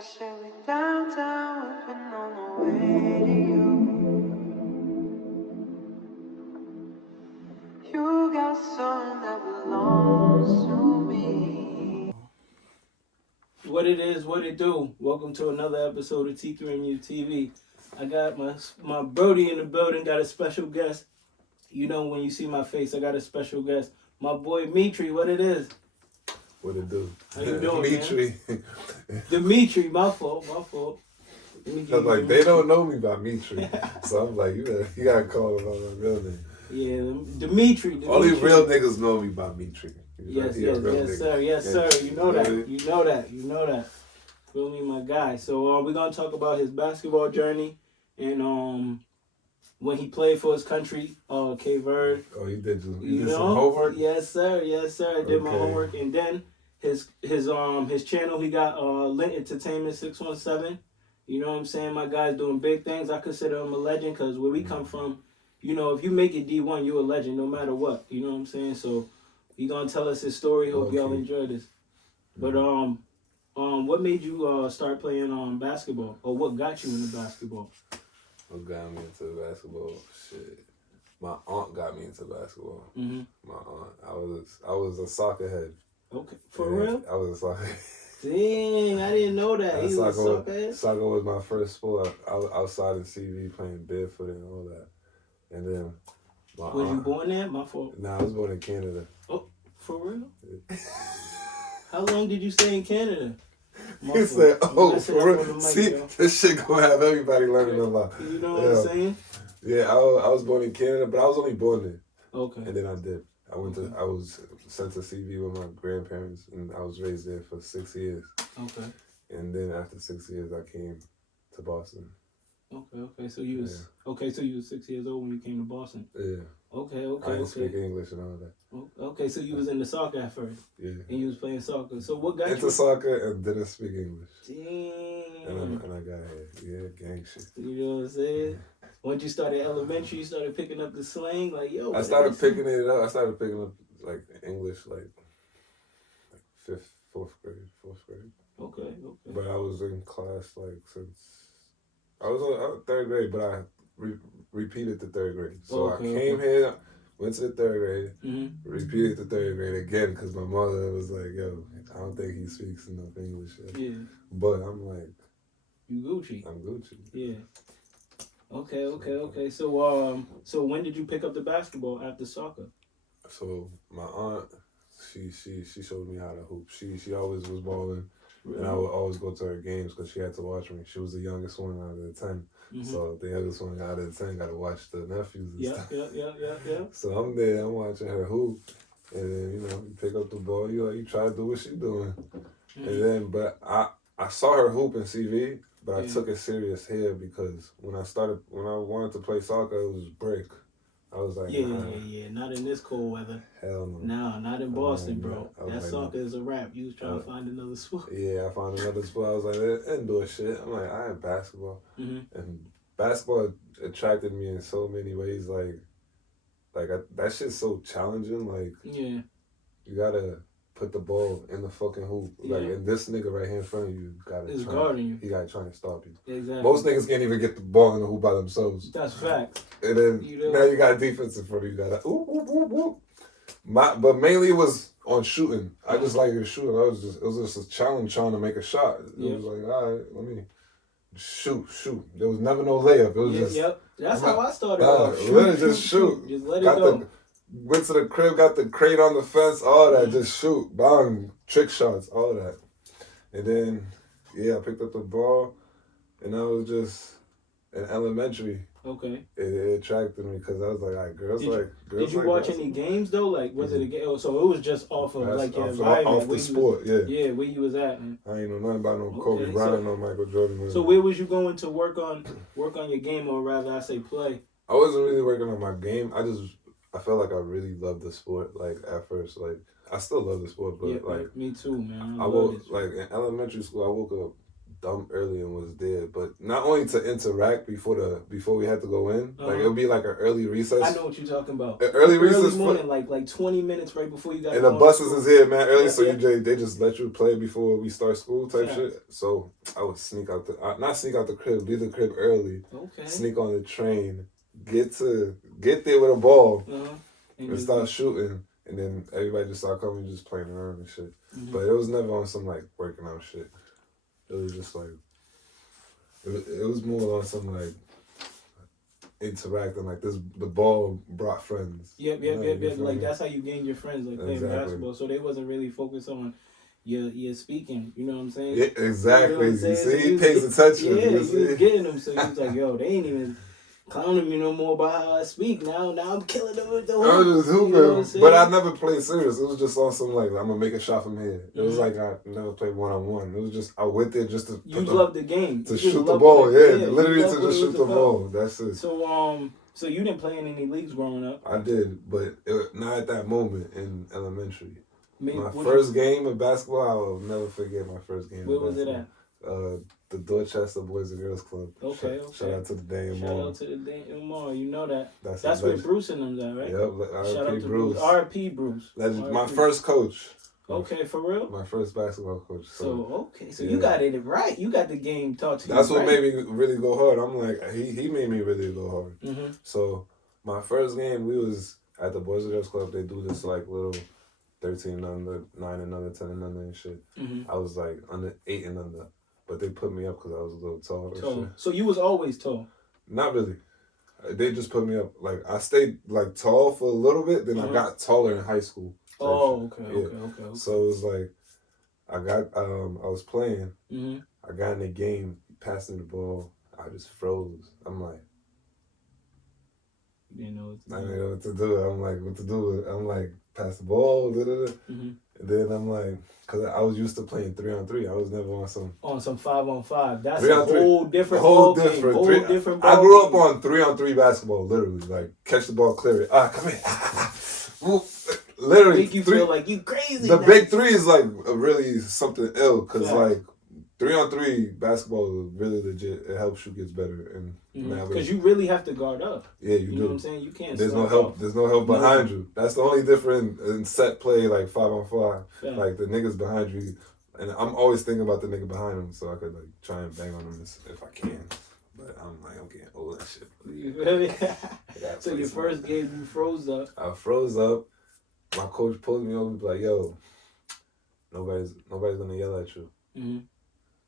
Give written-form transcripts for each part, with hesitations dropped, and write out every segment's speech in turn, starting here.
I said we downtown, whipping on the way to you. You got something that belongs to me. What it is, what it do. Welcome to another episode of T3MU TV. I got my Brody in the building, got a special guest. You know when you see my face, I got a special guest. My boy Dimitry, what it is? What it do? How you doing, Dimitry. Dimitry, my fault. I'm like, they don't know me by Dimitry. So I'm like, you gotta call him by my real name. Yeah, Dimitry. All these real niggas know me by Dimitry. Yes, sir. You know that. Feel me, my guy. So we're gonna talk about his basketball journey and when he played for his country, Cape Verde. Oh, you did some homework? Yes, sir. I did my homework, and then his channel, he got Lit Entertainment617. You know what I'm saying? My guy's doing big things. I consider him a legend because where we come from, you know, if you make it D1, you're a legend no matter what. You know what I'm saying? So he gonna tell us his story. Hope y'all enjoy this. But what made you start playing basketball, or what got you into basketball? What got me into basketball? Shit, my aunt got me into basketball. Mm-hmm. My aunt, I was a soccer head. Okay, for real? I was a soccer. Dang, I didn't know that. He was a soccer head? Soccer was my first sport. I was outside in CV playing barefoot and all that. And then was you born there? My fault. Nah, I was born in Canada. Oh, for real? How long did you stay in Canada? He said, oh, for real? See, this shit gonna have everybody learning a lot. You know what I'm saying? Yeah, I was born in Canada, but I was only born there. Okay. And then I did. I was sent to CV with my grandparents, and I was raised there for 6 years. Okay. And then after 6 years, I came to Boston. Okay. So you was 6 years old when you came to Boston. Yeah. Okay. I didn't speak English and all that. Okay, so you was into soccer at first. Yeah. And you was playing soccer. So what got you into soccer and didn't speak English? Damn. And I got here. Yeah, gang shit. You know what I'm saying? Once you started elementary, you started picking up the slang, like yo. I started picking it up. I started picking up like English, like fourth grade. Okay. But I was in class like since I was third grade, but I repeated the third grade. So I came here, went to the third grade, repeated the third grade again because my mother was like, "Yo, I don't think he speaks enough English yet." Yeah. But I'm like, you Gucci. I'm Gucci. Yeah. Okay. So when did you pick up the basketball after soccer? So my aunt, she showed me how to hoop. She always was balling, and I would always go to her games because she had to watch me. She was the youngest one out of the 10, so the youngest one out of the 10 got to watch the nephews and stuff. Yeah. So I'm there, I'm watching her hoop, and then you pick up the ball, you try to do what she doing, and then I saw her hoop in CV. But I took it serious here because when I wanted to play soccer, it was break. I was like, yeah, not in this cold weather. Hell no. No, not in Boston, bro. That soccer is a wrap. You was trying to find another sport. Yeah, I found another sport. I was like, indoor shit. I'm like, I had basketball. And basketball attracted me in so many ways. That shit's so challenging. Like, you gotta put the ball in the fucking hoop. Like, and this nigga right here in front of you is guarding you. He gotta try to stop you. Exactly. Most niggas can't even get the ball in the hoop by themselves. That's fact. And then now you got defense in front of you. You gotta oop. But mainly it was on shooting. I just like shooting. It was just a challenge trying to make a shot. It was like, all right, let me shoot. There was never no layup. It was just. Yep. That's how I started. Literally just shoot. Just let it go. Went to the crib, got the crate on the fence, all that, just shoot, bang, trick shots, all that. And then, I picked up the ball, and I was just in elementary. Okay. It attracted me because I was like, all right, girls Did you watch any games, though? Like, was it a game? So it was just off of, your environment. Off the sport, Yeah, where you was at. Man. I ain't know nothing about no Kobe Bryant, no Michael Jordan. Man. So where was you going to work on your game, or rather, I say play? I wasn't really working on my game. I felt like I really loved the sport, like, at first. Like, I still love the sport, but, me too, man. I woke, like, in elementary school, I woke up dumb early and was there, but not only to interact before we had to go in, like it would be like an early recess. I know what you're talking about. An early recess morning, like 20 minutes right before you got. And the buses is here, man, early, so they just let you play before we start school type shit. So I would sneak out not sneak out the crib, leave the crib early. Okay. Sneak on the train, get there with a ball, and start shooting. And then everybody just started coming, just playing around and shit. Mm-hmm. But it was never on some like working out shit. It was just like it was more on some like interacting. Like the ball brought friends. Yep. Like that's how you gain your friends, like playing basketball. So they wasn't really focused on your speaking. You know what I'm saying? Yeah, exactly. You know what I'm saying? See, he pays attention. Yeah, he was getting them. So he was like, yo, they ain't even clowning me no more about how I speak. Now I'm killing them with the hoop. I was just hooping, you know but I never played serious. It was just on some like I'm gonna make a shot from here. It was like I never played 1-on-1. It was just I went there just to. You love the game to shoot the ball. Yeah, literally to just shoot the ball. That's it. So you didn't play in any leagues growing up? I did, but not at that moment in elementary. My first game of basketball, I will never forget my first game. Where was it at? The Dorchester Boys and Girls Club. Okay. Shout out to the Dane Mall. Shout out to the Dane Mall. You know that. That's where Bruce and them's at, right? Yep. Shout out to Bruce. R.P. Bruce. My first coach. Okay, for real? My first basketball coach. So you got it right. You got the game taught to you. That's what made me really go hard. I'm like, he made me really go hard. Mm-hmm. So my first game, we was at the Boys and Girls Club. They do this like little 13 and under, 9 and under, 10 and under and shit. Mm-hmm. I was like under 8 and under. But they put me up because I was a little taller. So you was always tall? Not really. They just put me up. Like I stayed like tall for a little bit. Then I got taller in high school. Okay. So it was like I was playing. Mm-hmm. I got in the game, passing the ball. I just froze. I'm like, you didn't know I didn't know what to do. I'm like, what to do? I'm like, pass the ball. Mm-hmm. And then I'm like, because I was used to playing 3-on-3. I was never on some 5-on-5. That's a whole different ball game. I grew up on 3-on-3 basketball, literally. Like, catch the ball, clear it. Come here. Literally. Make you feel like you crazy. The big three is like really something ill, because like 3-on-3 basketball is really legit. It helps you get better. And because you really have to guard up. Yeah, you do. You know what I'm saying? You can't. There's no help. There's no help behind you. That's the only difference in set play, like 5-on-5. Yeah. Like the niggas behind you, and I'm always thinking about the nigga behind him, so I could like try and bang on him if I can. But I'm getting old and shit. You feel me? So your first game, you froze up. I froze up. My coach pulled me over and be like, "Yo, nobody's gonna yell at you. Mm-hmm.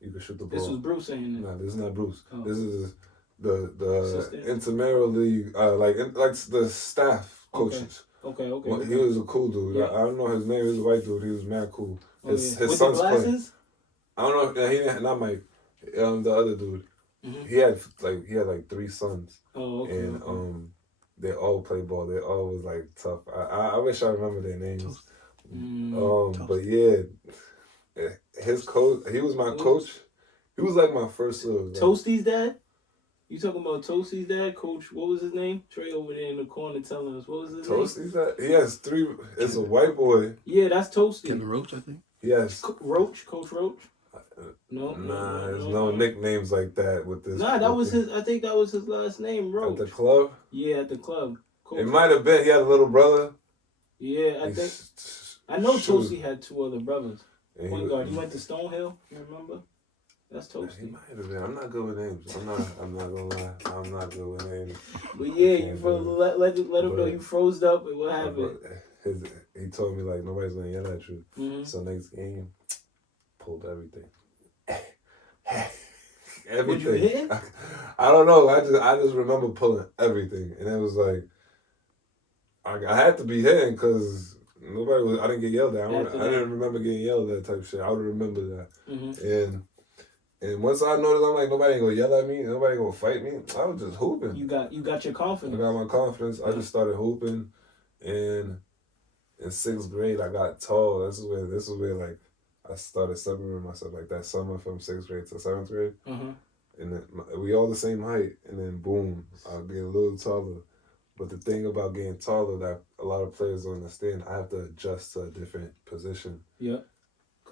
You can shoot the ball." This was Bruce saying that. No, this is not Bruce. Oh. This is the intramural league, like the staff coaches. Okay. Well, he was a cool dude. Yeah. I don't know his name. He was a white dude. He was mad cool. His son's playing. I don't know. He didn't. Not Mike. The other dude. Mm-hmm. He had like 3 sons. Oh, okay. And they all played ball. They all was like tough. I wish I remember their names. But yeah, his coach. He was my coach. He was like my first little. Toasty's dad? You talking about Toasty's dad? Coach, what was his name? Trey over there in the corner telling us. What was his name? Toasty's dad? He has 3. It's a white boy. Yeah, that's Toasty. Kevin Roach, I think. Yes. Coach Roach? No. Nah, there's no nicknames like that with this. Nah, that was his. I think that was his last name, Roach. At the club? Yeah, at the club. Coach it might have been. He had a little brother. Yeah, I think. I know Toasty had 2 other brothers. Point guard. He went to Stonehill. You remember? That's Toasty. He might have been. I'm not good with names. I'm not gonna lie. I'm not good with names. But yeah, you let him know you froze up and what happened. He told me like nobody's gonna yell at you. Mm-hmm. So next game, pulled everything. Everything. Would you hit? I don't know. I just remember pulling everything, and it was like I had to be hitting because I didn't get yelled at. I didn't remember getting yelled at type shit. I would remember that. Mm-hmm. And once I noticed, I'm like, nobody ain't gonna yell at me, nobody gonna fight me. I was just hooping. You got your confidence. I got my confidence. I just started hooping, and in 6th grade I got tall. This is where like I started separating myself like that summer from 6th grade to 7th grade. Mm-hmm. And then we all the same height, and then boom, I'll get a little taller. But the thing about getting taller that a lot of players don't understand, I have to adjust to a different position. Yeah.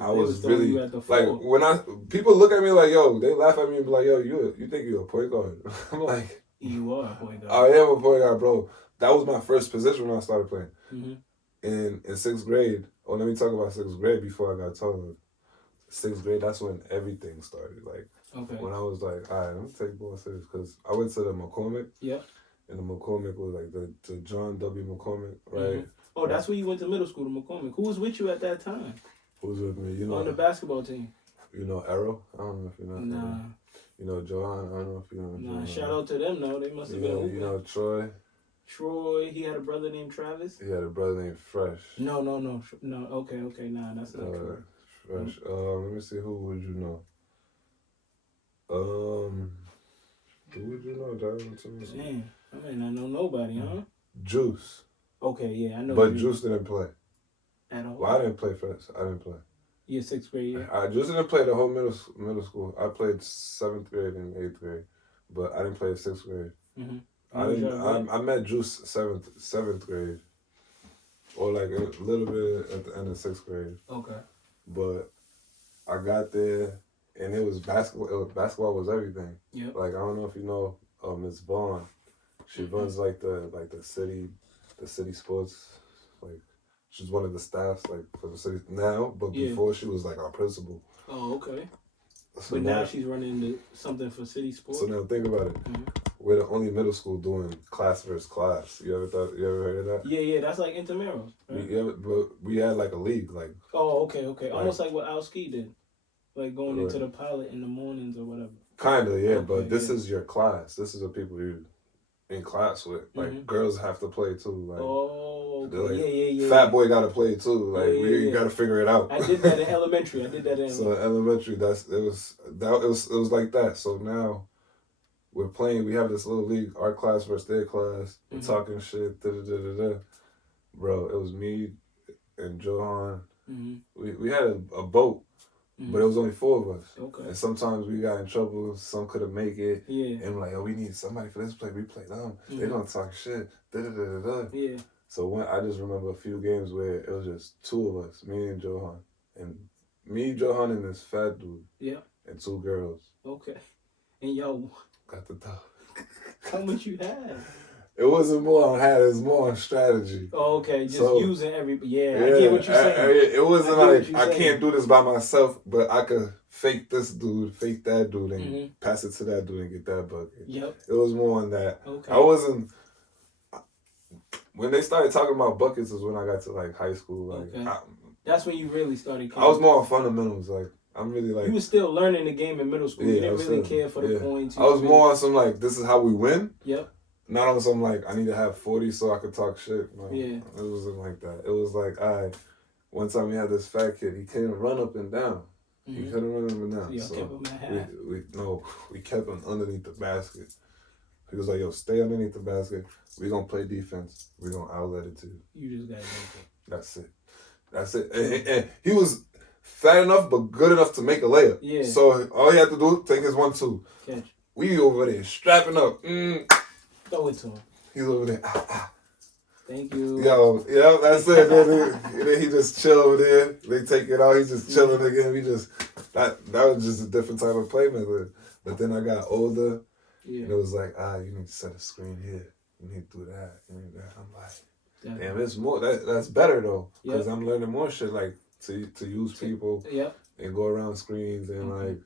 I They was throwing really you at the like floor. when people look at me like, yo, they laugh at me and be like, yo, you think you're a point guard? I'm like, You are a point guard. I am a point guard, bro. That was my first position when I started playing. Mm-hmm. In sixth grade. Oh, let me talk about sixth grade before I got taller. Sixth grade, that's when everything started. Like, Okay. when I was like, all right, I'm gonna take ball serious because I went to the McCormick. Yep. And the McCormick was like the John W. McCormick, right? Mm-hmm. Oh, that's where you went to middle school, to McCormick. Who was with you at that time? Who was with me? You know, on the basketball team. You know Arrow? I don't know if you know. Nah. Arrow. You know Johan? I don't know if you know. Nah. Johan. Shout out to them though. They must have been. You know Troy. Troy. He had a brother named Travis. He had a brother named Fresh. No. Okay. Nah, that's not Troy. Fresh. Let me see. Who would you know? Who would you know? Damn. I mean, I know nobody, huh? Juice. Okay, yeah, I know. But Juice didn't play. At all? Well, I didn't play first. I didn't play. Your sixth grade year? I just didn't play the whole middle school. I played 7th grade and 8th grade, but I didn't play 6th grade. Mm-hmm. I met Juice 7th grade, or like a little bit at the end of 6th grade. Okay. But I got there, and it was basketball. Basketball was everything. Yeah. Like, I don't know if you know Miss Vaughn. She runs like the city sports, like. She's one of the staffs, like, for the city now, but before she was, like, our principal. Oh, okay. So but now she's running something for city sports? So now think about it. Mm-hmm. We're the only middle school doing class versus class. You ever heard of that? Yeah, that's like intramurals, right? But we had, like, a league, like. Oh, okay. Like, almost like what Alski did. Like, going into the pilot in the mornings or whatever. Kinda, yeah, okay, but this is your class. This is the people you're in class with. Like, girls have to play, too. Like, like, yeah. Fat boy got to play too. Like we got to figure it out. I did that in elementary. So elementary, it was like that. So now we're playing. We have this little league, our class versus their class. We're talking shit. Bro, it was me and Johan. We had a boat, but it was only 4 of us. Okay. And sometimes we got in trouble. Some couldn't make it. Yeah. And we're like, oh, we need somebody for this play. We play them. They don't talk shit. Yeah. So when I just remember a few games where it was just 2 of us, me and Johan, and this fat dude, and 2 girls. Okay, and y'all got the dub. How much you had? It wasn't more on hat; it was more on strategy. Oh, okay, just using I get what you're saying. It wasn't like I can't do this by myself, but I could fake this dude, fake that dude, and pass it to that dude and get that bucket. Yep. It was more on that. Okay. I wasn't. When they started talking about buckets is when I got to like high school. Like that's when you really started. I was more on fundamentals. Like I'm really like you were still learning the game in middle school. You didn't really care for the points. I was more on some like this is how we win. Yep. Not on some like I need to have 40 so I could talk shit. Like, it wasn't like that. It was like one time we had this fat kid. He couldn't run up and down. He couldn't run up and down. So kept him at half. we kept him underneath the basket. He was like, yo, stay underneath the basket. We're going to play defense. We're going to outlet it to you. You just got to make it. That's it. And he was fat enough but good enough to make a layup. Yeah. So all he had to do, take his 1-2. Catch. We over there strapping up. Throw it to him. He's over there. Thank you. Yo, that's it. Then he just chill over there. They take it out. He's just chilling again. That was just a different type of play method. But then I got older. Yeah. And it was like, you need to set a screen here. You need to do that. You need that. I'm like, damn, it's more. That's better though, because I'm learning more shit like to use people and go around screens and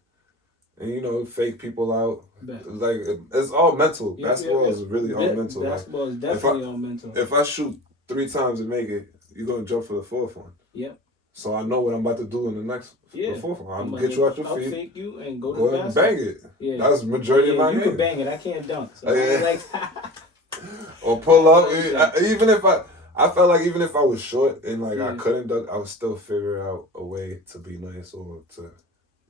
and fake people out. Like it's all mental. Basketball is really all mental. Basketball is definitely all mental. If I shoot 3 times and make it, you're gonna jump for the 4th one. Yep. So I know what I'm about to do in the 4th one. I'm gonna get you out your feet. I'll fake you and go to the basket. Bang it. Yeah. That's the majority of my game. You can bang it. I can't dunk. So or pull up. Even if I felt like even if I was short and like I couldn't dunk, I would still figure out a way to be nice or to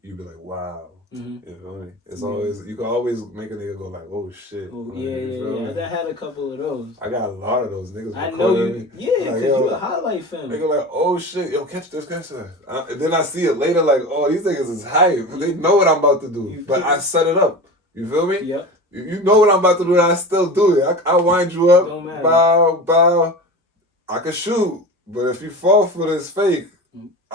you'd be like, wow. You feel me? It's always you can always make a nigga go like, oh shit. Oh, like, I had a couple of those. I got a lot of those niggas. I know you. Yeah, because you a highlight film. They go like, oh shit, yo, catch this. And then I see it later like, oh, these niggas is hype. They know what I'm about to do. But I set it up. You feel me? Yep. You know what I'm about to do and I still do it. I wind you up. Don't matter. Bow. I can shoot. But if you fall for this fake,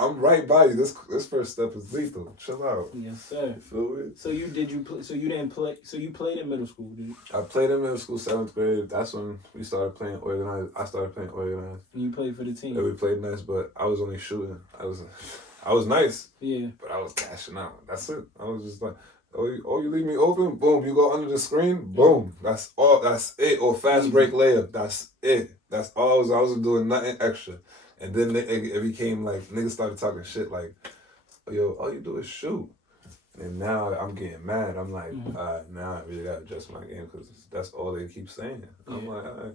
I'm right by you. This first step is lethal. Chill out. Yes, sir. You feel me? So you play? So you didn't play? So you played in middle school, did you? I played in middle school, 7th grade. That's when we started playing organized. I started playing organized. And you played for the team. And we played nice, but I was only shooting. I was nice. Yeah. But I was cashing out. That's it. I was just like, you leave me open. Boom. You go under the screen. Boom. That's all. That's it. Or fast break layup. That's it. That's all I was doing nothing extra. And then it became like niggas started talking shit like, yo, all you do is shoot. And now I'm getting mad. I'm like, now I really gotta adjust my game because that's all they keep saying. I'm like, all right.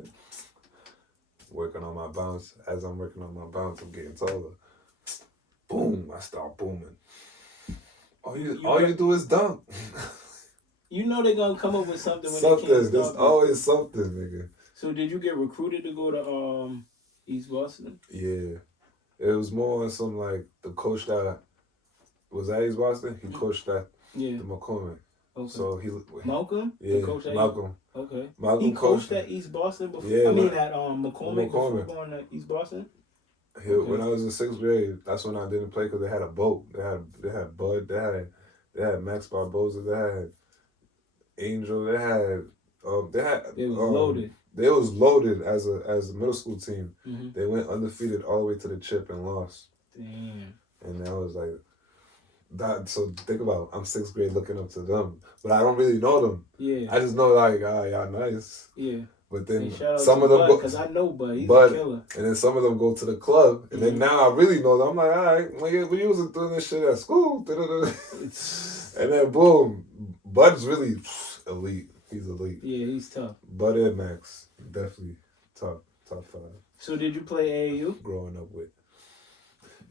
Working on my bounce. As I'm working on my bounce, I'm getting taller. Boom, I start booming. All you do is dunk. You know they're gonna come up with something when something. they can't There's stop always something, nigga. So did you get recruited to go to East Boston? Yeah. It was more on some like the coach that was at East Boston. He coached at the McCormick. Okay. So Malcolm? Yeah, coach at Malcolm. Okay. Malcolm he coached at East Boston before. Yeah, I mean at McCormick before going to East Boston. When I was in 6th grade, that's when I didn't play because they had a boat. They had Bud. They had Max Barboza. They had Angel. They was loaded. They was loaded as a middle school team. Mm-hmm. They went undefeated all the way to the chip and lost. Damn. And I was like, that. So think about, I'm 6th grade looking up to them, but I don't really know them. Yeah. I just know like, y'all nice. Yeah. But then some of them go, because I know Bud, he's a killer. And then some of them go to the club, and then now I really know them. I'm like, all right, when you wasn't doing this shit at school, and then boom, Bud's really elite. He's elite. Yeah, he's tough. Bud and Max, definitely top 5. So did you play AAU? Growing up with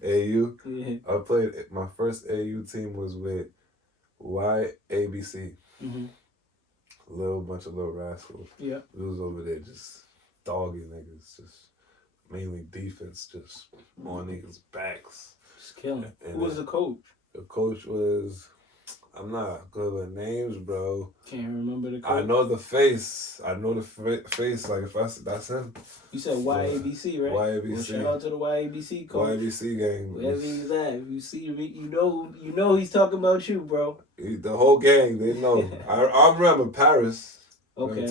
AAU, yeah. I played. My first AAU team was with YABC. Mm-hmm. A little bunch of little rascals. Yeah. We was over there just dogging niggas, just mainly defense, just on niggas' backs. Just killing. Who was the coach? The coach was, I'm not good with names, bro. Can't remember the coach. I know the face. I know the face. Like that's him. You said YABC, right? YABC. Well, shout out to the YABC coach. YABC gang. Wherever he's at, if you see him, you know he's talking about you, bro. The whole gang, they know. I remember Paris. Okay.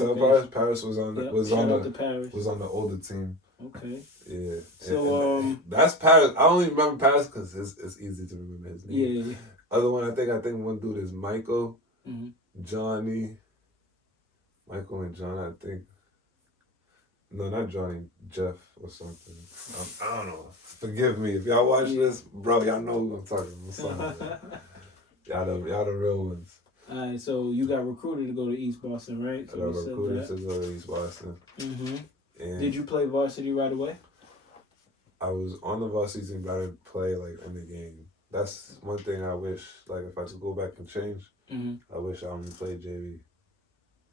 Paris was on the older team. Okay. Yeah. So that's Paris. I only remember Paris because it's easy to remember his name. Yeah. Other one, I think one dude is Mako, mm-hmm. Johnny, Michael and John. I think. No, not Johnny. Jeff or something. I don't know. Forgive me if y'all watch this, bro. Y'all know who I'm talking about. y'all the real ones. Alright, so you got recruited to go to East Boston, right? So I got recruited to go to East Boston. Mm-hmm. And did you play varsity right away? I was on the varsity team, but I didn't play like in the game. That's one thing I wish. Like if I could go back and change, I wish I only played JV.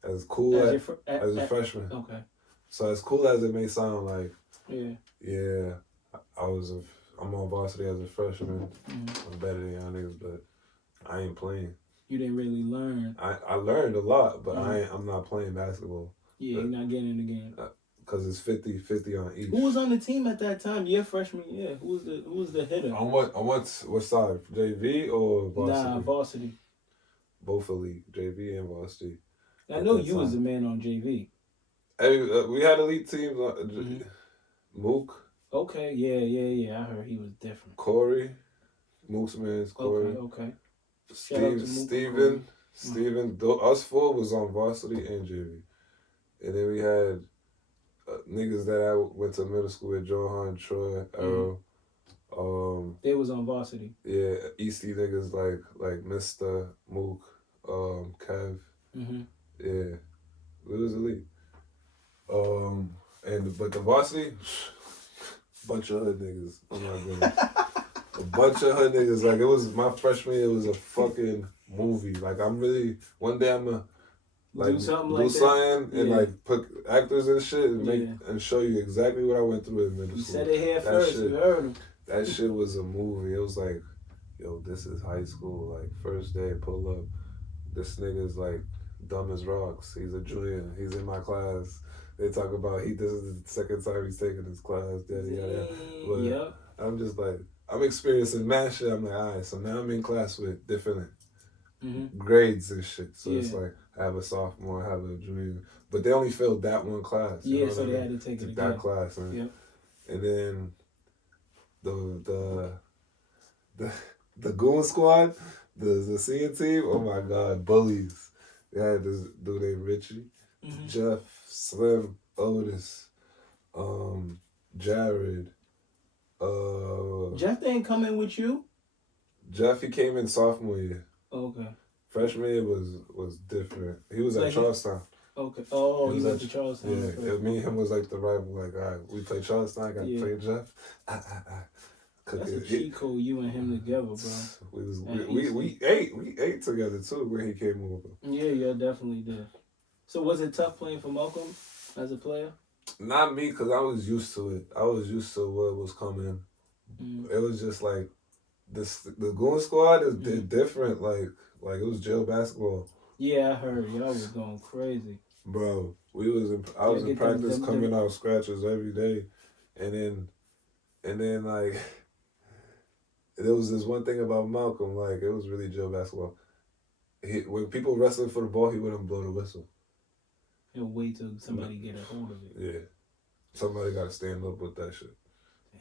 As cool as a freshman. Okay. So as cool as it may sound, like yeah, I'm on varsity as a freshman. I'm better than y'all niggas, but I ain't playing. You didn't really learn. I learned a lot, but I'm not playing basketball. Yeah, you're not getting in the game. Because it's 50-50 on each. Who was on the team at that time? Your freshman year. Who was the hitter? On what side? JV or varsity? Nah, varsity. Both elite, JV and varsity. I know you was the man on JV. Hey, we had elite teams. Mook. Okay, yeah. I heard he was different. Corey. Mook's man's Corey. Okay. Steven. Us four was on varsity and JV. And then we had niggas that I went to middle school with, Johan, Troy, Arrow. They was on varsity. Yeah, EC niggas like Mr. Mook, Kev. Yeah, it was elite. But the varsity, bunch of hood niggas. Oh my goodness. A bunch of hood niggas. Like, it was my freshman year, it was a fucking movie. Like, one day I'm gonna do something and like put actors and shit and show you exactly what I went through in middle school. You said it here first, you heard him. That shit was a movie. It was like, yo, this is high school. Like, first day, pull up. This nigga's like dumb as rocks. He's a junior. He's in my class. They talk about this is the second time he's taking his class. But I'm just like, I'm experiencing mad shit. I'm like, all right, so now I'm in class with different Mm-hmm. grades and shit. So Yeah. it's like I have a sophomore, I have a junior, but they only filled that one class. Yeah, so they had to take it again. That class, and, Yep. and then the Goon Squad, the senior team. Oh my God, bullies. They had this dude named Richie, Mm-hmm. Jeff, Slim, Otis, Jared. Jeff didn't come in with you? Jeff, he came in sophomore year. Okay. Freshman year was different. He was Like at Charlestown. Okay. Oh, He you was went at- to Charlestown. Yeah, Okay. me and him was like the rival. Like, all right, we play Charlestown. I got to Yeah. play Jeff. That's a cheat code, you and him together, bro. We ate together too when he came over. Yeah, definitely did. So was it tough playing for Malcolm as a player? Not me, because I was used to it. I was used to what was coming. It was just like the Goon Squad is different. Like it was jail basketball. Yeah, I heard y'all was going crazy. Bro, I was in practice coming out scratches every day, and then like there was this one thing about Malcolm, like it was really jail basketball. When people wrestling for the ball, he wouldn't blow the whistle. He'll wait till somebody get a hold of it. Yeah, somebody got to stand up with that shit.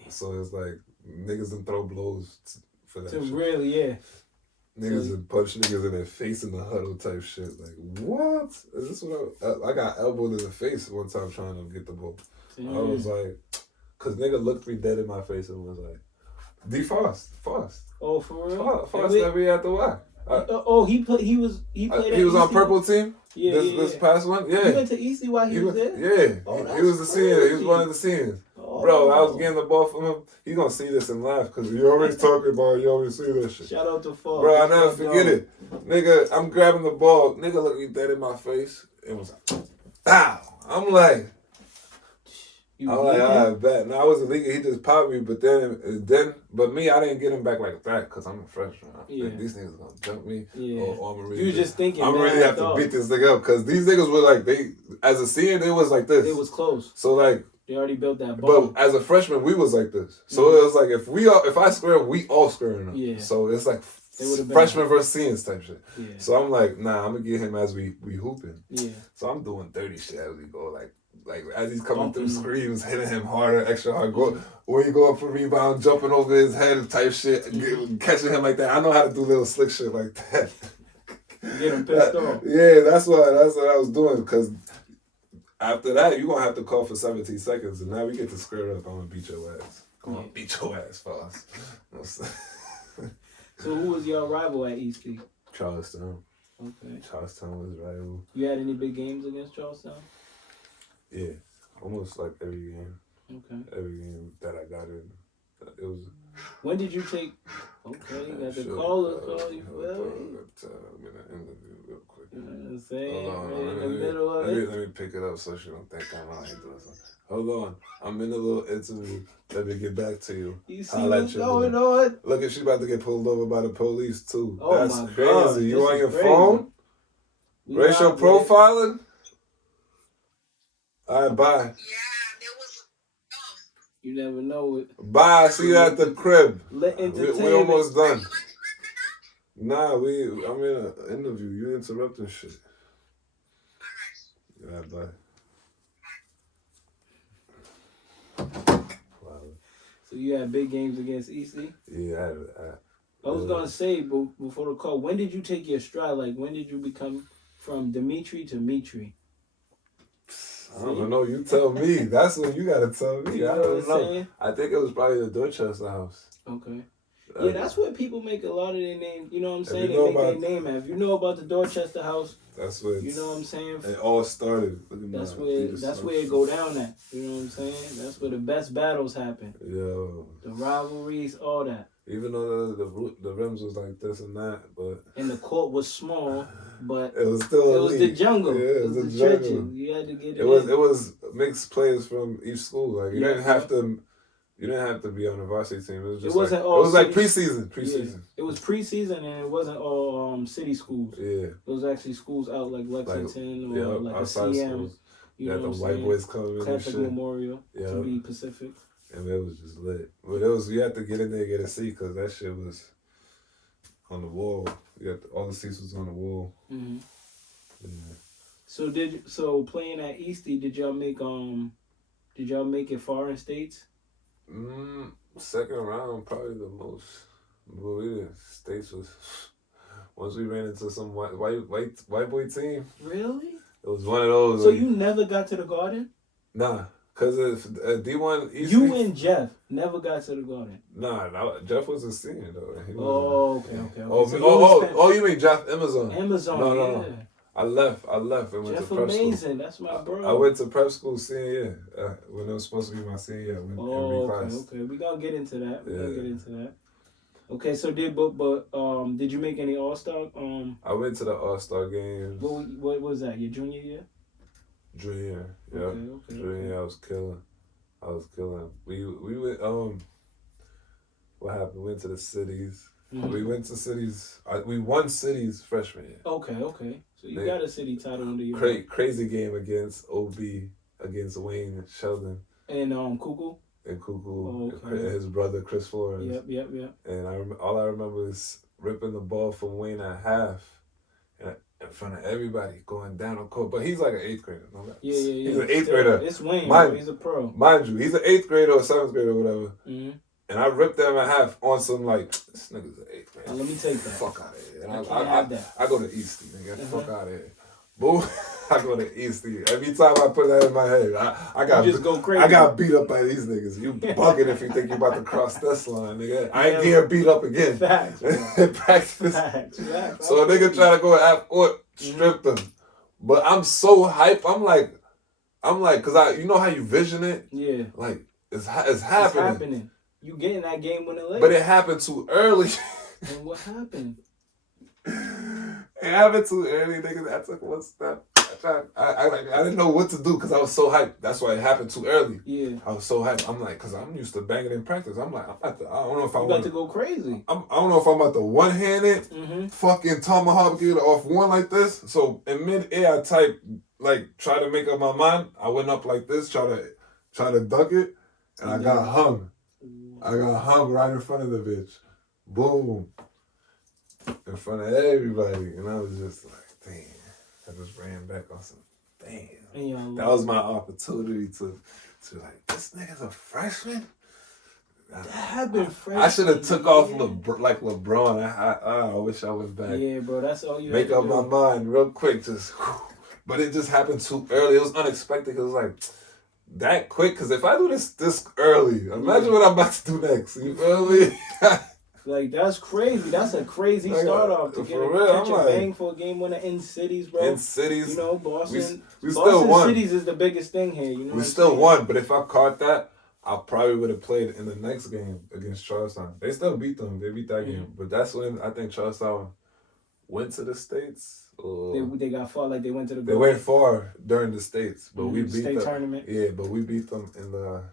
So it's like niggas done throw blows for that shit. Really, yeah. Niggas done punch niggas in their face in the huddle type shit. Like, what? Is this what I got elbowed in the face one time trying to get the ball. I was like, cause nigga looked me dead in my face and was like, D Fast. Oh, for real? Fast that we had to watch. He played. He was on purple team. Yeah, this past one. Yeah, he went to Eastie while he was there. Yeah, Oh, he was the senior. He was one of the seniors. Oh. Bro, I was getting the ball from him. He gonna see this and laugh because you always talking about it. You always see this shit. Shout out to Fall. Bro, I never forget it. Nigga, I'm grabbing the ball. Nigga looked me dead in my face. It was like, pow. I'm like, all right, bet. No, I wasn't leaking. He just popped me, but but me, I didn't get him back like that because I'm a freshman. Yeah. These niggas gonna jump me. Yeah. Or I'm really you just thinking. I'm really have to beat this nigga up because these niggas were like, as a senior, they was like this. It was close. So like, they already built that ball. But as a freshman, we was like this. So it was like if I square him, we all squaring him. Yeah. So it's like been freshman versus seniors type shit. Yeah. So I'm like, nah, I'm gonna get him as we hooping. Yeah. So I'm doing 30 shit as we go, like as he's coming through screens, hitting him harder, extra hard. When you go up for rebound, jumping over his head type shit, catching him like that. I know how to do little slick shit like that. Get him pissed off. Yeah, that's what I was doing. Because after that, you're gonna have to call for 17 seconds, and now we get to square up. I'm gonna beat your ass. Come on, beat your ass fast. So who was your rival at Eastie? Charlestown. Okay. Charlestown was rival. You had any big games against Charlestown? Yeah, almost like every game. Okay. Every game that I got in, it was. When did you take? Okay, you got the caller call. You feel me? I'm in an interview real quick. You know what I'm saying? Hold on, Right in the middle of it. let me pick it up so she don't think I'm out here doing something. Hold on, I'm in a little interview. Let me get back to you. You see what's going on? Look, if she about to get pulled over by the police too. Oh That's my crazy. God, You on your crazy. phone? Racial profiling? All right, bye. You never know it. Bye. See you at the crib. Lit Entertainment. We almost done. Nah, I'm in an interview. You interrupting shit. Yeah, bye. Wow. So you had big games against Eastie? Yeah, I was gonna say, but before the call, when did you take your stride? Like, when did you become from Dimitry to Mitri? I don't know. You tell me. That's what you gotta tell me. You know I don't what I'm know. saying? I think it was probably the Dorchester house. Okay. Yeah, that's where people make a lot of their name. You know what I'm saying? you They know make about- their name at. If you know about the Dorchester house, That's what. you know what I'm saying? It all started. Look at That's my where Adidas it go down at. You know what I'm saying? That's where the best battles happen. Yo. The rivalries, all that. Even though the rims was like this and that, but And the court was small, but it was still it was the jungle. Yeah, it was the the jungle. trenches. You had to get it. It was mixed players from each school. Like you Yeah. didn't have to be on the varsity team. It was just wasn't like, all it was like city- preseason. Yeah. It was preseason and it wasn't all city schools. Yeah. It was actually schools out like Lexington or like a outside CM. schools. You You know got the what I'm white saying? boys coming in and Catholic shit. Memorial Yeah. to be Pacific. and it was just lit. But it was, you had to get in there and get a seat because that shit was on the wall. All the seats was on the wall. Mm-hmm. Yeah. So playing at Eastie, did y'all make it far in states? Second round, probably the most. But yeah, states was. Once we ran into some white boy team. Really? It was one of those. So you never got to the Garden? Nah, cause D1 Eastie. You and Jeff never got to the Garden. Nah, Jeff was a senior though. Okay. Oh, you mean Jeff Amazon? Amazon, No. I left and went Jeff to prep amazing. school. That's my bro. I went to prep school senior year when it was supposed to be my senior year. Okay. We gonna get into that. Okay, so did you make any All-Star? I went to the All-Star games. What was that? Your junior year? Junior, yeah. Okay. Junior year, I was killing. We went. What happened? We went to the cities. Mm-hmm. We went to cities. We won cities freshman year. Okay. So you got a city title under your crazy game against OB, against Wayne and Sheldon. And Kuku. And Kuku, okay. and his brother Chris Flores. Yep. And all I remember is ripping the ball from Wayne at half, and in front of everybody, going down on court. But he's like an 8th grader. Yeah. He's an 8th grader. It's Wayne. He's a pro. Mind you, he's an 8th grader or 7th grader or whatever. Mm-hmm. And I ripped them at half on some this nigga's an 8th grader. Let me take that. Fuck out of here. I can't have that. I go to Eastie, nigga. Fuck out of here. Boom. I go to Eastie. Every time I put that in my head, I got just go crazy. I got beat up by these niggas. You bugging if you think you about to cross this line, nigga. I ain't getting beat up again. Facts. Practice. Facts. So a nigga try to go half court, stripped them. But I'm so hype. I'm like, cause you know how you vision it? Yeah. Like it's happening. It's happening. You getting that game winning late. But it happened too early. And what happened? It happened too early, nigga. I took one step. I didn't know what to do because I was so hyped. That's why it happened too early. Yeah. I was so hyped. I'm like, because I'm used to banging in practice. I'm like, I don't know if I want to go crazy. I don't know if I'm about to one-hand it, fucking tomahawk it off one like this. So in mid-air, I type, try to make up my mind. I went up like this, try to duck it, and I got hung. I got hung right in front of the bitch. Boom. In front of everybody. And I was just like, damn. I just ran back on some, damn. That was my opportunity to this nigga's a freshman? That happened freshman. I should have took off like LeBron. I wish I went back. Yeah, bro, that's all you make had to up do. my mind real quick. But it just happened too early. It was unexpected because like, that quick, because if I do this early, imagine what I'm about to do next. You feel me? Like, that's crazy. That's a crazy start off to catch a bang for a game winner in cities, bro. In cities. You know, Boston. We still won. Cities is the biggest thing here. You know we still won, but if I caught that, I probably would have played in the next game against Charlestown. They still beat them. They beat that game. But that's when I think Charlestown went to the States. They got far, like they went to the. They went far during the States, but we beat them. State tournament. Yeah, but we beat them in the.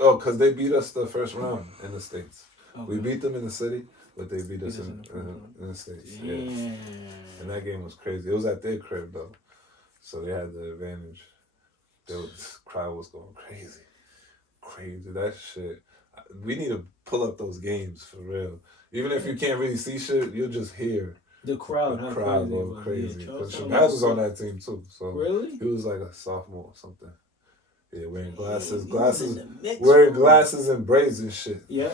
Oh, because they beat us the first round in the States. Okay. We beat them in the city, but they beat us in the States. Yeah. And that game was crazy. It was at their crib though, so they had the advantage. The crowd was going crazy. That shit. We need to pull up those games for real. Even if you can't really see shit, you'll just hear. The crowd go crazy. Because Shabazz was on that team too. So really? He was like a sophomore or something. Yeah, wearing wearing glasses and braids and shit. Yeah.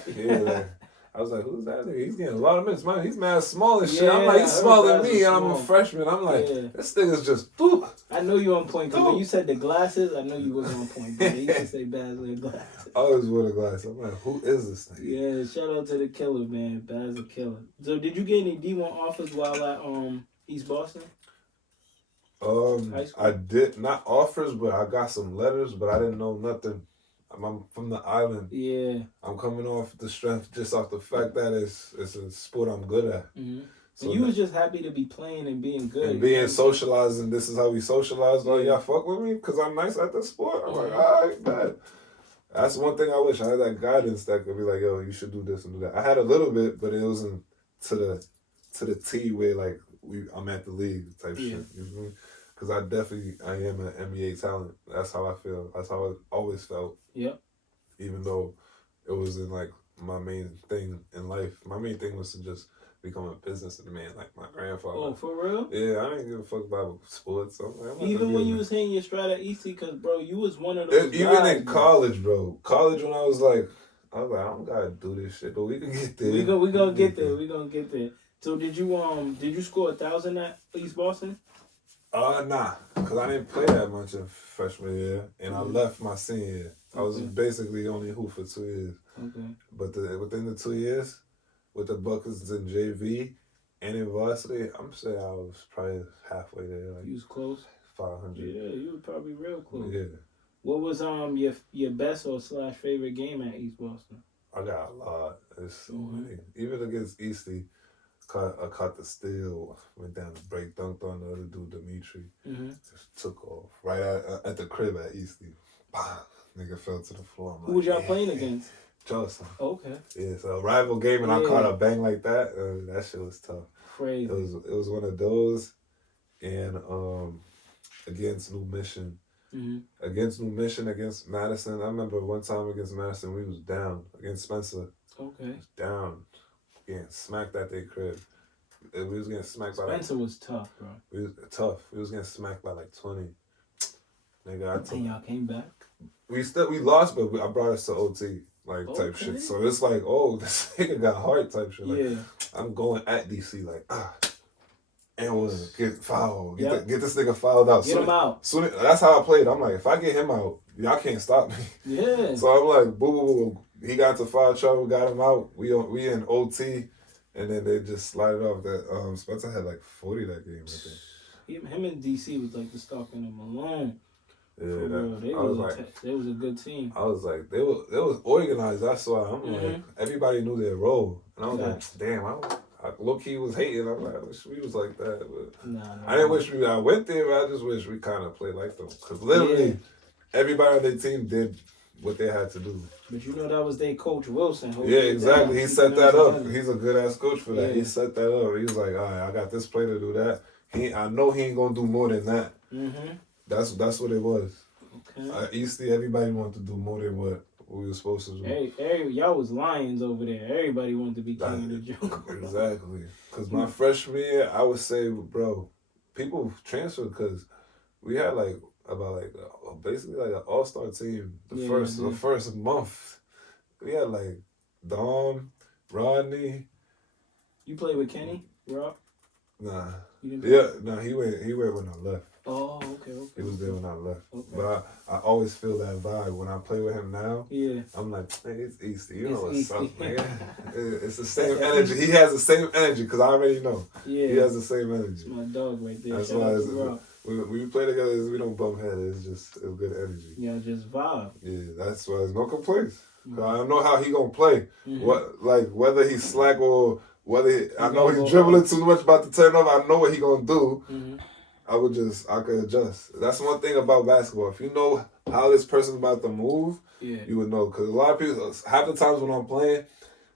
I was like, who's that nigga? He's getting a lot of minutes. Man, he's mad small and shit. I'm like, he's smaller than me, and I'm a freshman. I'm like, this nigga's just boop. I know you on point, because when you said the glasses, I know you was on point. But you can say Baz with glasses. I always wear the glasses. I'm like, who is this nigga? Yeah, shout out to the killer, man. Baz a killer. So did you get any D1 offers while at East Boston? I did not offers, but I got some letters, but I didn't know nothing. I'm from the island. Yeah. I'm coming off the strength, just off the fact that it's a sport I'm good at. Mm-hmm. So and you was just happy to be playing and being good. And being socialized, and this is how we socialize. Like, y'all fuck with me because I'm nice at the sport. I'm like, all right, man. That's one thing I wish I had, that guidance that could be like, yo, you should do this and do that. I had a little bit, but it wasn't to the T where like I'm at the league type shit. You know what I mean? Because I am an NBA talent. That's how I feel. That's how I always felt. Yep. even though it wasn't like my main thing in life. My main thing was to just become a businessman like my grandfather. Oh, for real? Yeah, I didn't give a fuck about sports. I'm like, Even when you was hitting your stride at EC, because, bro, you was one of those even guys, in college, bro. College, when I was like, I don't gotta do this shit, but we can get there. We gonna get there. We gonna get there. So did you score 1,000 at East Boston? Nah, cause I didn't play that much in freshman year, and I left my senior year. I was basically only hoop for 2 years. Okay. But within the 2 years, with the Buckets in JV and in varsity, I'm saying I was probably halfway there. Like you was close. 500. Yeah, you were probably real close. Yeah. What was your best or / favorite game at East Boston? I got a lot. It's so many. Even against Eastie, I caught the steal, went down the break, dunked on the other dude, Dimitry. Just took off right at the crib at Eastie. Bah, nigga fell to the floor. Who was y'all playing against? Justin. Okay. Yeah, so a rival game, and I caught a bang like that. That shit was tough. Crazy. It was one of those, and against New Mission. Against New Mission, against Madison. I remember one time against Madison, we was down against Spencer. Okay. Down, getting smacked at their crib. We was getting smacked by Spencer was tough, bro. We was tough. We was getting smacked by like 20. Nigga, and y'all came back. We lost, but I brought us to OT type shit. So it's like, oh, this nigga got heart type shit. Like, I'm going at DC like and we'll get fouled. Get this nigga fouled out. Get him out. That's how I played. I'm like, if I get him out, y'all can't stop me. Yeah. So I'm like, boo, boo, boo. He got into foul trouble, got him out. We in OT, and then they just slide it off. That Spencer had like 40 that game, I think. Him and DC was like the stalking him alone. Yeah, they was a good team. I was like, they was organized. That's why I'm like, everybody knew their role, and I was like, damn, I low key was hating. I'm like, I wish we was like that, but I didn't wish I went there. But I just wish we kind of played like them, because literally everybody on their team did what they had to do. But you know that was their coach Wilson. Yeah, exactly. He set that up. He's a good ass coach for that. Yeah. He set that up. He was like, all right, I got this play to do that. I know he ain't gonna do more than that. That's what it was. Okay. Eastie, everybody wanted to do more than what we were supposed to do. Hey, y'all was lions over there. Everybody wanted to be king of the jungle. Exactly. Because my freshman year, I would say, bro, people transferred because we had basically like an all-star team the first month. We had like Dom, Rodney. You played with Kenny, Rob? Nah. He went when I left. Oh, okay. He was there when I left. Okay. But I always feel that vibe. When I play with him now, I'm like, man, it's Eastie. You know what's up, man. It's the same energy. He has the same energy because I already know. Yeah. He has the same energy. It's my dog right there. That's why when we play together, we don't bump heads. It's good energy. Yeah, just vibe. Yeah, that's why there's no complaints. I don't know how he gonna play. Whether he's slack or whether I know he's dribbling too much, about to turn off. I know what he gonna do. I could adjust. That's one thing about basketball. If you know how this person's about to move, you would know. Because a lot of people, half the times when I'm playing,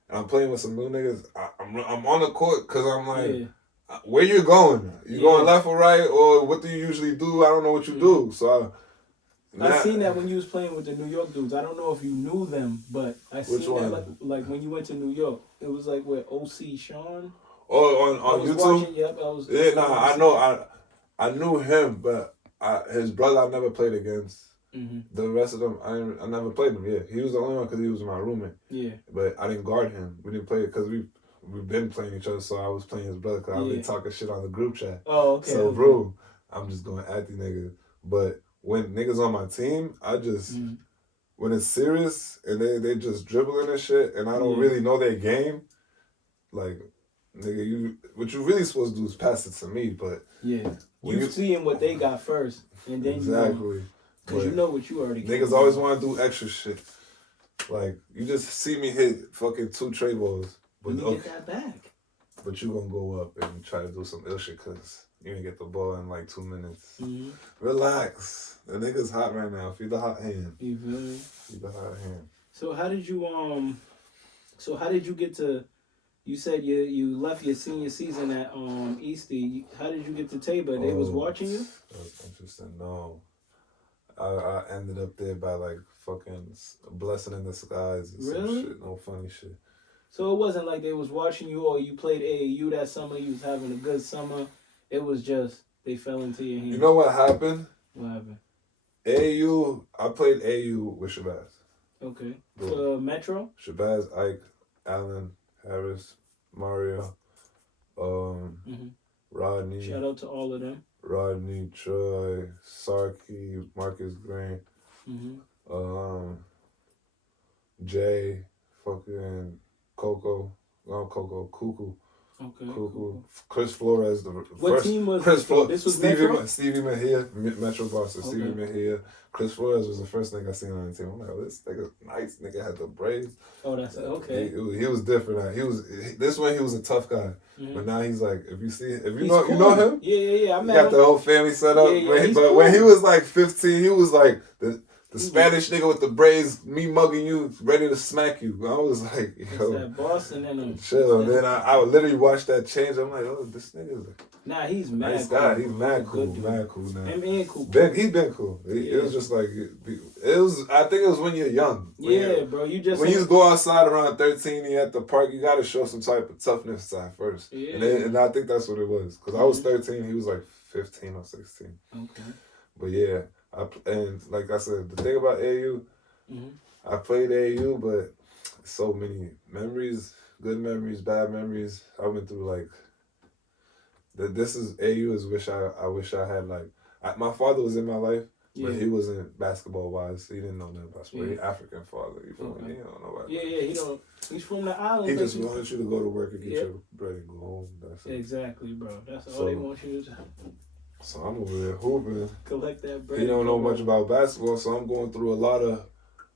and I'm playing with some new niggas, I'm on the court because I'm like, where you going? You going left or right? Or what do you usually do? I don't know what you do. So I seen that when you was playing with the New York dudes. I don't know if you knew them, but I seen that like when you went to New York. It was like with OC Sean. Oh, on YouTube? Watching, I knew him, but his brother I never played against. The rest of them, I never played them. Yeah, he was the only one because he was my roommate. Yeah, but I didn't guard him. We didn't play it because we've been playing each other. So I was playing his brother because I've been talking shit on the group chat. Oh, okay. So, bro, I'm just going at the niggas. But when niggas on my team, I just when it's serious and they just dribbling and shit, and I don't really know their game, like. Nigga, what you really supposed to do is pass it to me, but you seeing what they got first, and then because you know what you already. Niggas always want to do extra shit. Like you just see me hit fucking 2 tray balls, but get that back. But you gonna go up and try to do some ill shit because you didn't get the ball in like 2 minutes. Relax, the nigga's hot right now. Feed the hot hand. You feel me? Feed the hot hand. So how did you get to? You said you left your senior season at Eastie. How did you get to Tabor? They was watching you? That was interesting. No. I ended up there by like fucking blessing in disguise and some Really? shit. No funny shit. So it wasn't like they was watching you or you played AAU that summer, you was having a good summer. It was just they fell into your hands. You know what happened? What happened? AAU, I played AAU with Shabazz. Okay. For Metro? Shabazz, Ike, Allen, Harris, Mario, Rodney. Shout out to all of them. Rodney, Troy, Sarkey, Marcus Green, Jay, fucking Coco, Cuckoo. Okay. Cuckoo. Chris Flores, the what first. Team was Chris Flores. This was Stevie Mejia, Metro Boston. Okay. Stevie Mejia. Chris Flores was the first nigga I seen on the team. I'm like, oh, this nigga nice. Nigga had the braids. Oh, that's okay. He was different. This one he was a tough guy, but now he's like, if you He's know cool. you know him. Yeah. I met He got him. the whole family set up. Cool. When he was like 15, he was like the Spanish nigga with the braids, me mugging you, ready to smack you. I was like, yo, it's that Boston and him. chill. And then I would literally watch that change. I'm like, oh, this nigga's Nah, he's mad nice cool. guy. He's mad cool. Good dude. Mad cool now. And cool. He been cool. It was just like it was. I think it was when you're young. Bro. You just when you go outside around 13 and you're at the park, you got to show some type of toughness side first. Yeah. And I think that's what it was. Because I was 13, he was like 15 or 16. Okay. But yeah, and like I said, the thing about AU, I played AU, but so many memories, good memories, bad memories. I went through like, this is AU is I wish I had like, my father was in my life, but he wasn't basketball wise. He didn't know nothing about sport. He African father, you feel me? He don't know about he's from the island. He just wanted you to go to work and get your bread and go home. That's it. Exactly, bro. That's all they want you to do. So I'm over there hooping. Collect that bread. He don't know much about basketball, so I'm going through a lot of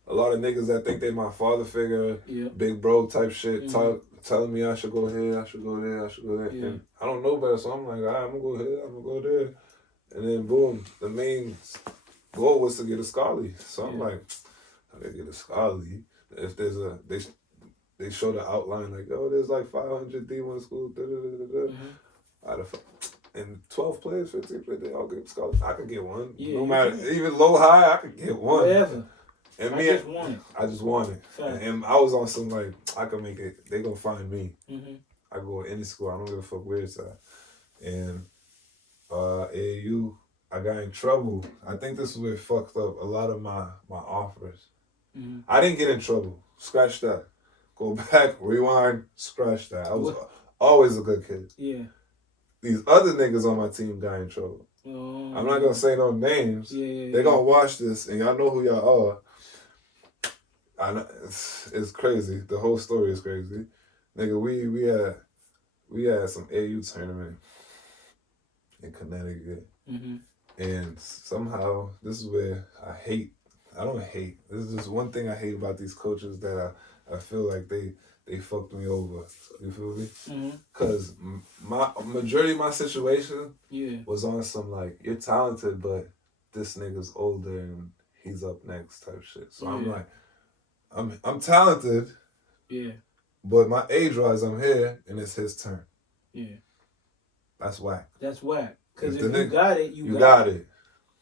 niggas that think they my father figure, big bro type shit, telling me I should go here, I should go there, I should go there. And I don't know better, so I'm like, all right, I'm gonna go here, I'm gonna go there. And then boom, the main goal was to get a scholarly. So I'm like, how do I get a scholarly? If there's they show the outline like, oh, there's like 500 D1 schools, and 12 players, 15 players, they all get scholarships. I could get one. No matter, even low, high, I could get one. Whatever. And I just want it. Fact. And I was on some like, I can make it, they gonna find me. I go to any school, I don't give a fuck where it's at. And AAU, I got in trouble. I think this is where it fucked up a lot of my offers. I didn't get in trouble. Scratch that. Go back, rewind, scratch that. I was always a good kid. Yeah. These other niggas on my team got in trouble. I'm not gonna say no names. They gonna watch this, and y'all know who y'all are. I know it's crazy. The whole story is crazy, nigga. We had some AU tournament in Connecticut, and somehow this is where I don't hate. This is just one thing I hate about these coaches that I feel like they fucked me over. You feel me? Because my majority of my situation was on some like, you're talented, but this nigga's older and he's up next type shit. So I'm like, I'm talented, but my age-wise, I'm here and it's his turn. That's whack. That's whack. Because if you got it, you got it.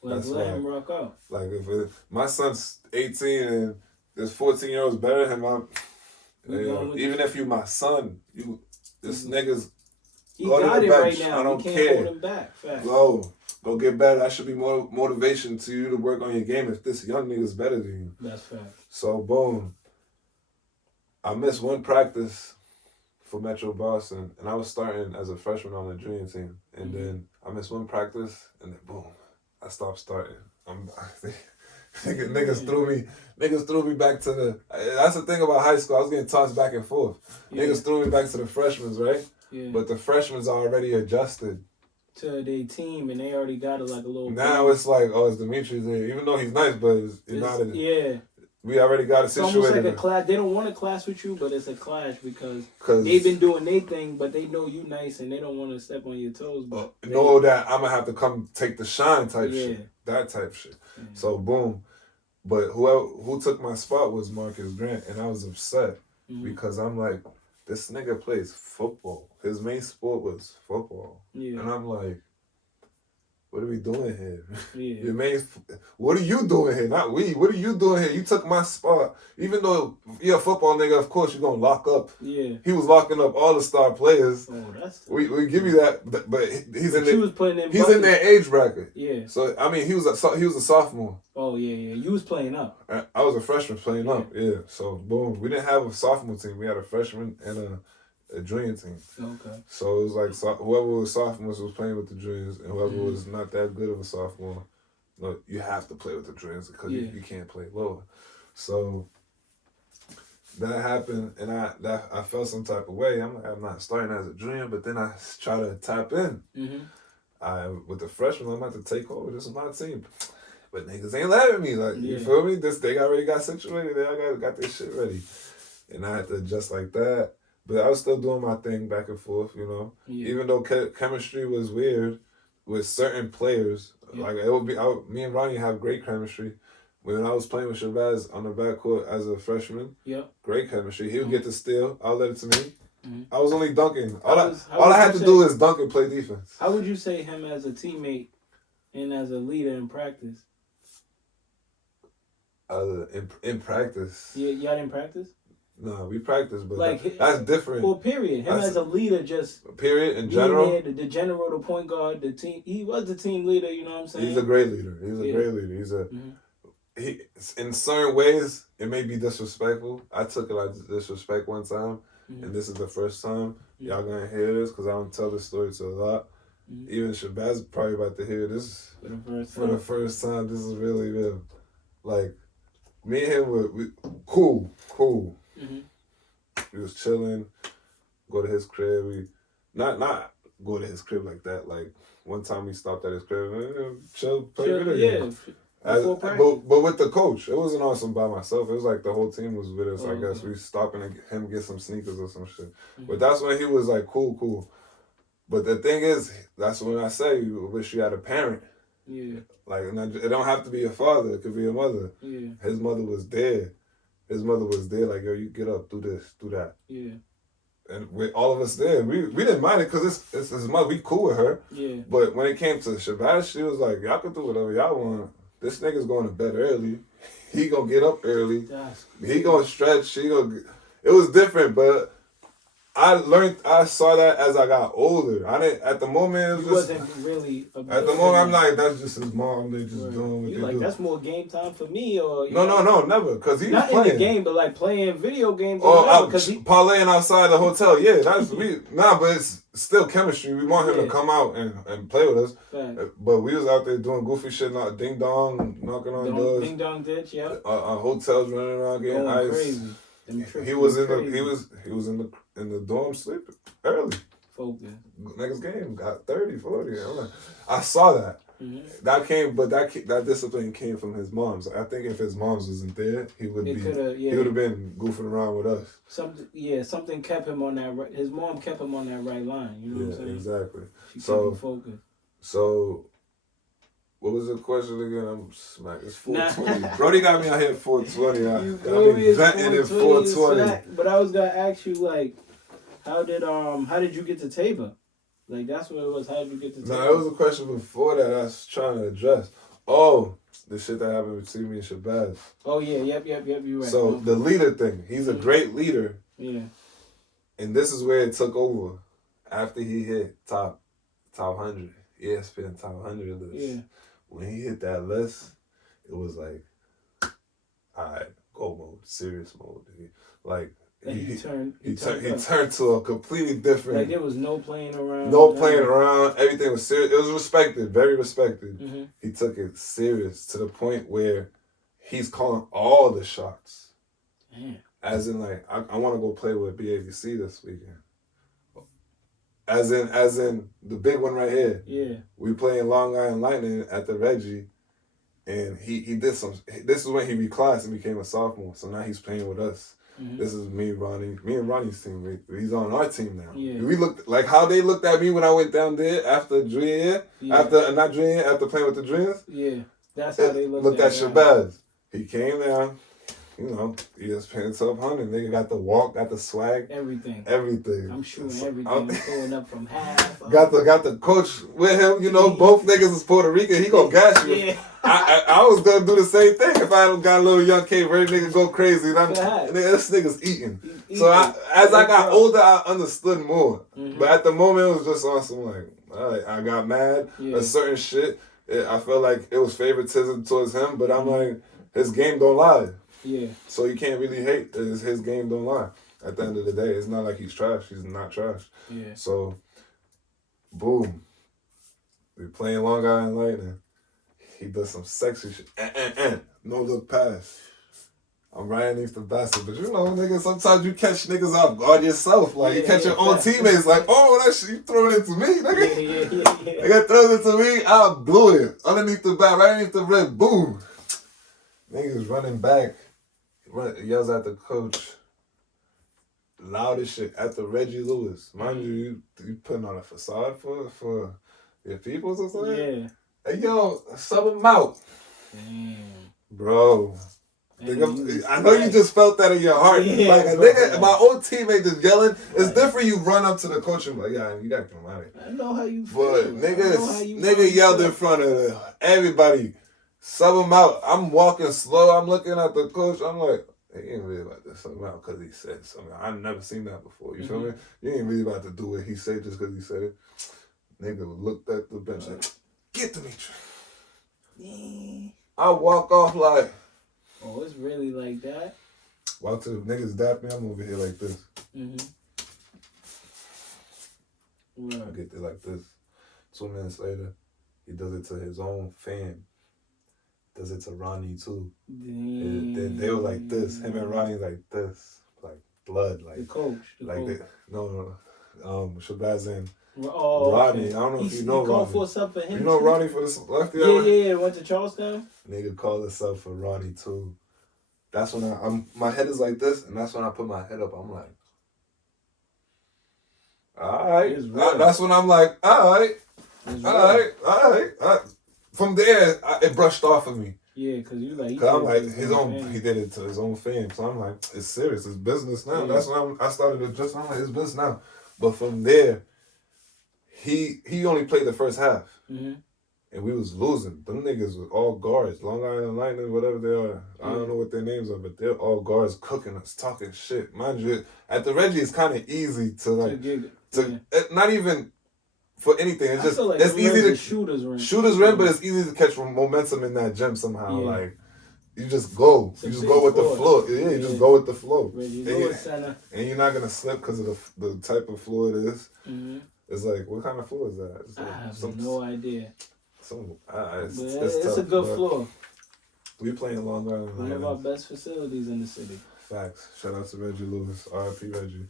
Like, that's let him rock out. Like if my son's 18 and there's 14-year-olds better than him, even if you my son, this nigga's he go got to the it bench. right now. I don't can't care. Hold him back. Fact. Go get better. That should be more motivation to you to work on your game if this young nigga's better than you. That's fact. So boom, I missed one practice for Metro Boston, and I was starting as a freshman on the junior team, and then I missed one practice, and then boom, I stopped starting. Niggas threw me back to the. That's the thing about high school. I was getting tossed back and forth. Niggas threw me back to the freshmen, right? But the freshmen already adjusted to their team, and they already got it like a little. Now it's like, oh, it's Dimitry there. Even though he's nice, but it's not. We already got a situation. It's almost like a clash. They don't want to clash with you, but it's a clash because they've been doing their thing, but they know you nice and they don't want to step on your toes. But know that I'm gonna have to come take the shine type shit, that type shit. So boom, but who took my spot was Marcus Grant, and I was upset because I'm like, this nigga plays football. His main sport was football, and I'm like, what are we doing here? Yeah. Your main, what are you doing here? Not we. What are you doing here? You took my spot. Even though you're a football nigga, of course you're gonna lock up. Yeah. He was locking up all the star players. Oh, that's. We give you that, but he's in You was putting in. He's in their age bracket. Yeah. So I mean, he was a sophomore. Oh yeah. You was playing up. I was a freshman playing up. Yeah. So boom, we didn't have a sophomore team. We had a freshman and a junior team. Okay. So it was like whoever was sophomores was playing with the juniors, and whoever was not that good of a sophomore, no, you have to play with the juniors because you can't play lower. So that happened, and I felt some type of way. I'm not starting as a junior, but then I try to tap in. With the freshmen, I'm about to take over. This is my team. But niggas ain't letting me. Like, you feel me? They already got situated. They got this shit ready. And I had to adjust like that. But I was still doing my thing back and forth, you know. Yeah. Even though chemistry was weird with certain players. Like, it would be, me and Ronnie have great chemistry. When I was playing with Shabazz on the backcourt as a freshman, great chemistry. He would get the steal. I'll let it to me. I was only dunking. All I had to do is dunk and play defense. How would you say him as a teammate and as a leader in practice? In practice. Yeah, y'all didn't practice? No, we practice, but like, that's different. Well, period. Him as a leader, just period in general. The general, the point guard, the team. He was the team leader. You know what I'm saying? He's a great leader. He's a great leader. He in certain ways it may be disrespectful. I took it like disrespect one time, and this is the first time y'all gonna hear this because I don't tell this story to a lot. Even Shabazz is probably about to hear this for the first time. This is really real. Like, me and him we cool. We was chilling, go to his crib. We not go to his crib like that. Like, one time we stopped at his crib, chill, play video games. But with the coach, it wasn't awesome by myself. It was like the whole team was with us. I guess we stopping and him get some sneakers or some shit. But that's when he was like cool. But the thing is, that's when I say you wish you had a parent. Yeah. Like, it don't have to be your father. It could be your mother. Yeah. His mother was there. Like, yo, you get up, do this, do that. Yeah. And with all of us there, we didn't mind it because it's his mother. We cool with her. Yeah. But when it came to Shabazz, she was like, y'all can do whatever y'all want. This nigga's going to bed early. He gonna get up early. He gonna stretch. It was different, but I saw that as I got older. I didn't, at the moment, it was wasn't really at the moment, I'm like, that's just his mom. They just doing what they do. That's more game time for me, or no, never. Because he not was playing. In the game, but like playing video games. Parlaying outside the hotel. Yeah, that's but it's still chemistry. We want him to come out and play with us. Right. But we was out there doing goofy shit, like ding dong, knocking on doors. Ding dong ditch, yeah. Hotels running around getting ice. Crazy. He was in the dorm sleeping early. Focus. Next game got 30, 40. I saw that. That discipline came from his mom's. I think if his mom's wasn't there, he would have been goofing around with us. Something kept him on that. His mom kept him on that right line. You know what I'm saying? Exactly. She kept him focused. So, what was the question again? I'm smacked. It's 420. Brody got me out here at 420. I be venting at 420. But I was gonna ask you, like, how did you get to Tabor? Like, that's what it was. How did you get to Tabor? No, it was a question before that I was trying to address. Oh, the shit that happened between me and Shabazz. Oh yeah, yep. You're right. So the leader thing. He's a great leader. Yeah. And this is where it took over after he hit top 100, ESPN top 100 list. Yeah. When he hit that list, it was like, all right, go mode, serious mode. He turned to a completely different. Like, there was no playing around. Everything was serious. It was respected, very respected. Mm-hmm. He took it serious to the point where he's calling all the shots. Damn. As in, like, I want to go play with BABC this weekend. As in the big one right here. Yeah. We playing Long Island Lightning at the Reggie, and he did some. This is when he reclassed and became a sophomore. So now he's playing with us. Mm-hmm. This is me and Ronnie's team. He's on our team now. Yeah. We looked like how they looked at me when I went down there after junior year. Yeah. After playing with the Dreams. Yeah, that's how they looked at Shabazz. He came down. you know, ESPN Top 100. Nigga got the walk, got the swag. Everything. I'm shooting everything. I'm pulling up from half. Got the coach with him. You know, both niggas is Puerto Rican. He gonna gas you. Yeah. I was gonna do the same thing if I got a little young Cape Verde nigga go crazy. And this nigga's eating. So as I got older, I understood more. But at the moment, it was just awesome. Like, all right, I got mad at certain shit. I felt like it was favoritism towards him, but I'm like, his game don't lie. Yeah. So you can't really hate. His game don't lie. At the end of the day, it's not like he's trash. He's not trash. Yeah. So, boom. We playing Long Island Lightning. He does some sexy shit. No look pass. I'm right underneath the basket. But you know, nigga, sometimes you catch niggas off guard yourself. Like, you catch your own teammates. Like, oh, that shit, you throwing it to me, nigga. Yeah. Nigga throws it to me, I blew it. Underneath the bat, right underneath the rim, boom. Niggas running back. Yells at the coach. Loudest shit at the Reggie Lewis. Mind you putting on a facade for your peoples or something? Yeah. Hey, yo, sub him out. Damn. Bro. Nigga, I know you just felt that in your heart. Yeah, like, a nigga, my old teammate just yelling. It's different you run up to the coach and be like, yeah, you gotta come out of here. I know how you feel. But nigga yelled in front of everybody. Sub him out. I'm walking slow. I'm looking at the coach. I'm like, he ain't really about to sub him out because he said something. I've never seen that before. You feel me? You ain't really about to do what he said just because he said it. Nigga looked at the bench like, get Dimitry. Yeah. I walk off like, oh, it's really like that? Walk to the niggas dap me, I'm over here like this. I get there like this. 2 minutes later, he does it to his own fan. Does it to Ronnie too. They were like this. Him and Ronnie like this. Like blood. Like the coach. No. Shabazz and Ronnie. Okay. I don't know if you know Ronnie. For sub for him. You know Ronnie for the lefty? Yeah. Went to Charlestown. Nigga called us up for Ronnie too. That's when my head is like this, and that's when I put my head up. I'm like, all right. That's when I'm like, all right. From there, it brushed off of me. Yeah, because you like. Cause I'm like he did it to his own fam. So I'm like, it's serious. It's business now. Yeah. That's when I started to just. I'm like, it's business now. But from there, he only played the first half, and we was losing. Them niggas was all guards, Long Island Lightning, whatever they are. I don't know what their names are, but they're all guards cooking us, talking shit. Mind you, at the Reggie, it's kind of easy to not even. For anything, it's just like it's easy to shooters rim, but it's easy to catch momentum in that gym somehow. Yeah. Like you just go, you just go with the flow. Yeah, you just go with the flow, and you're not gonna slip because of the type of floor it is. It's like, what kind of floor is that? It's like, I have no idea. It's a good floor. We playing Long Island. One of our best facilities in the city. Facts. Shout out to Reggie Lewis, R.I.P. Reggie.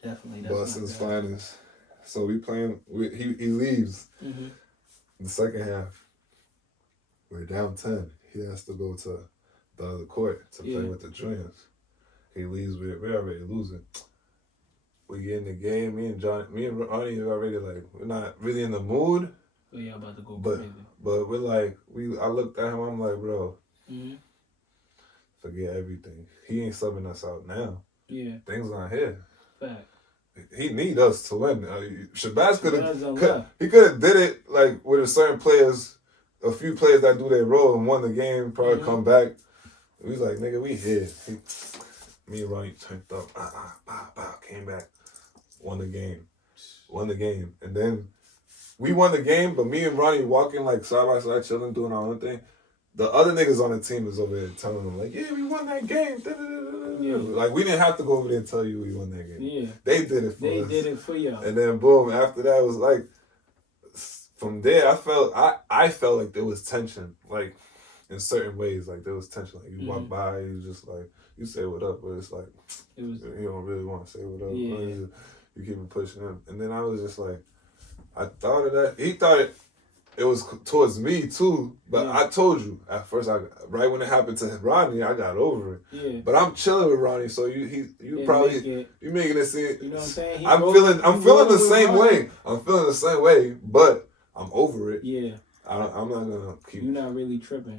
Definitely, Boston's finest. So we playing. He leaves the second half. We're down 10. He has to go to the other court to play with the juniors. He leaves. We're already losing. We get in the game. Me and Ronnie are already like, we're not really in the mood. But yeah, about to go crazy. But we're like, I looked at him. I'm like, bro, forget everything. He ain't subbing us out now. Yeah, things not here. Fact. He need us to win. Shabazz could have did it like with a certain players, a few players that do their role and won the game, probably come back. We was like, nigga, we here. Me and Ronnie turned up, came back, won the game. And then we won the game, but me and Ronnie walking like side by side, chilling, doing our own thing. The other niggas on the team was over there telling them like, yeah, we won that game. Yeah. Like, we didn't have to go over there and tell you we won that game. Yeah. They did it for us. They did it for y'all. And then boom, after that it was like, from there I felt like there was tension. Like, in certain ways, like there was tension. Like you walk by, you just like, you say what up, but it's like, you don't really want to say what up. Yeah. You keep it pushing him. And then I was just like, I thought of that. He thought it was towards me too, but I told you at first. Right when it happened to Ronnie, I got over it. Yeah. But I'm chilling with Ronnie, so you making it seem. You know what I'm saying? I'm feeling the same way. I'm feeling the same way, but I'm over it. Yeah. I'm not gonna keep. You're not really tripping.